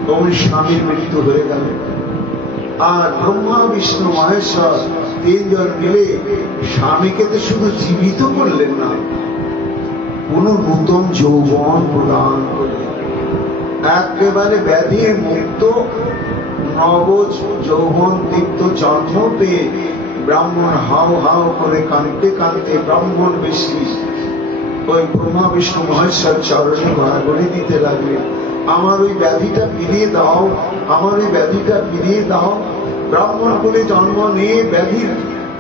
তোমার স্বামীর মৃত্যু হয়ে গেল। আর ব্রহ্মা বিষ্ণু মহেশ্বর তিনজন মিলে স্বামীকে তো শুধু জীবিত করলেন না, কোন নূতন যৌবন প্রদান করলেন। একেবারে ব্যাধি মুক্ত নব যৌবন দীপ্ত জন্ম পেয়ে ব্রাহ্মণ হাও হাও করে কাঁদতে কাঁদতে ব্রাহ্মণ বেশি ওই ব্রহ্মা বিষ্ণু মহেশ্বর চরণে গড়াগড়ি দিতে লাগলেন, আমার ওই ব্যাধিটা ফিরিয়ে দাও, আমার ওই ব্যাধিটা ফিরিয়ে দাও। ব্রাহ্মণ বলে জন্ম নিয়ে ব্যাধির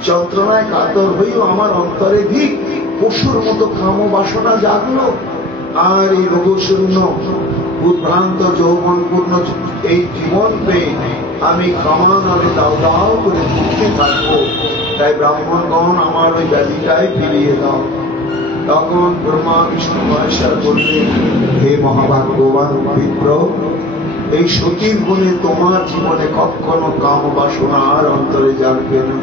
যন্ত্রণায় কাতর হয়েও আমার অন্তরে ধিক পশুর মতো কাম বাসনা জাগলো। আর এই রোগশূন্য উদ্ভ্রান্ত যৌবনপূর্ণ এই জীবন পেয়ে আমি কামানলে দাও দাও করে ঘুরতে থাকবো। তাই ব্রাহ্মণগণ আমার ওই ব্যাধিটাই ফিরিয়ে দাও। তখন ব্রহ্মা বিষ্ণু মহেশ্বর বললেন, হে মহাভাগ্যবান বিপ্র, এই সতীর গুণে তোমার জীবনে কখনো কাম বাসনা আর অন্তরে জাগবে না।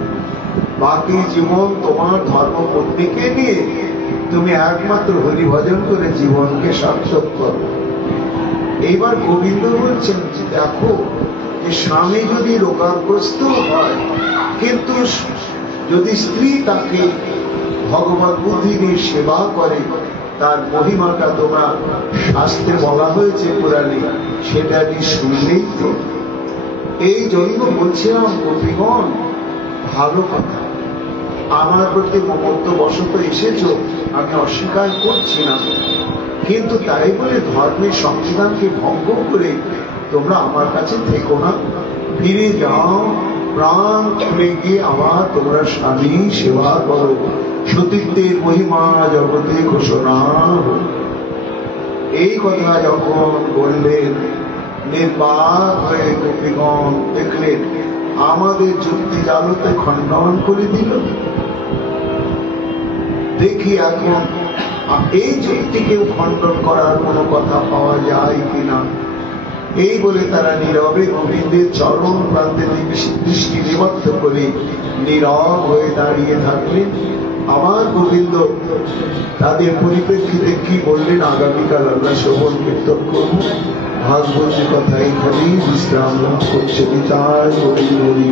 বাকি জীবন তোমার ধর্মপত্নীকে নিয়ে তুমি একমাত্র হরিভজন করে জীবনকে সার্থক করো। এইবার গোবিন্দ বলছেন, দেখো যে স্বামী যদি রোগাগ্রস্ত হয়, কিন্তু যদি স্ত্রী তাকে ভগবত বুদ্ধি দিয়ে সেবা করে, তার মহিমাটা তোমরা শাস্ত্রে বলা হয়েছে পুরাণে, সেটা কি শুনলেই তো। এই জন্য বলছিলাম গোপীগণ, ভালো কথা, আমার প্রতি মমত্ব বশত এসেছ, আমি অস্বীকার করছি না, কিন্তু তাই বলে ধর্মের সংবিধানকে ভঙ্গ করে তোমরা আমার কাছে থেকো না, ফিরে যাও, প্রাণ খুলে গিয়ে আবার তোমরা স্বামী সেবা করো, সতীত্বের মহিমা জগতে ঘোষণা হোক। এই কথা যখন বললেন, নির্বাক হয়ে গোপীগণ দেখলেন আমাদের যুক্তি জালতে খণ্ডন করে দিল। দেখি এখন এই যুক্তিকেও খণ্ডন করার কোনো কথা পাওয়া যায় কিনা। এই বলে তারা নীরবে গোবিন্দের চরণ প্রান্তে দৃষ্টি নিবদ্ধ করে নীরব হয়ে দাঁড়িয়ে থাকলেন। আমার গোবিন্দ তাদের পরিপ্রেক্ষিতে কি বললেন আগামীকাল আমরা শ্রবণ কীর্তন করব। ভাগবতের কথা এইখানেই বিশ্রাম লাভ করছে। বিদায় হরি হরি।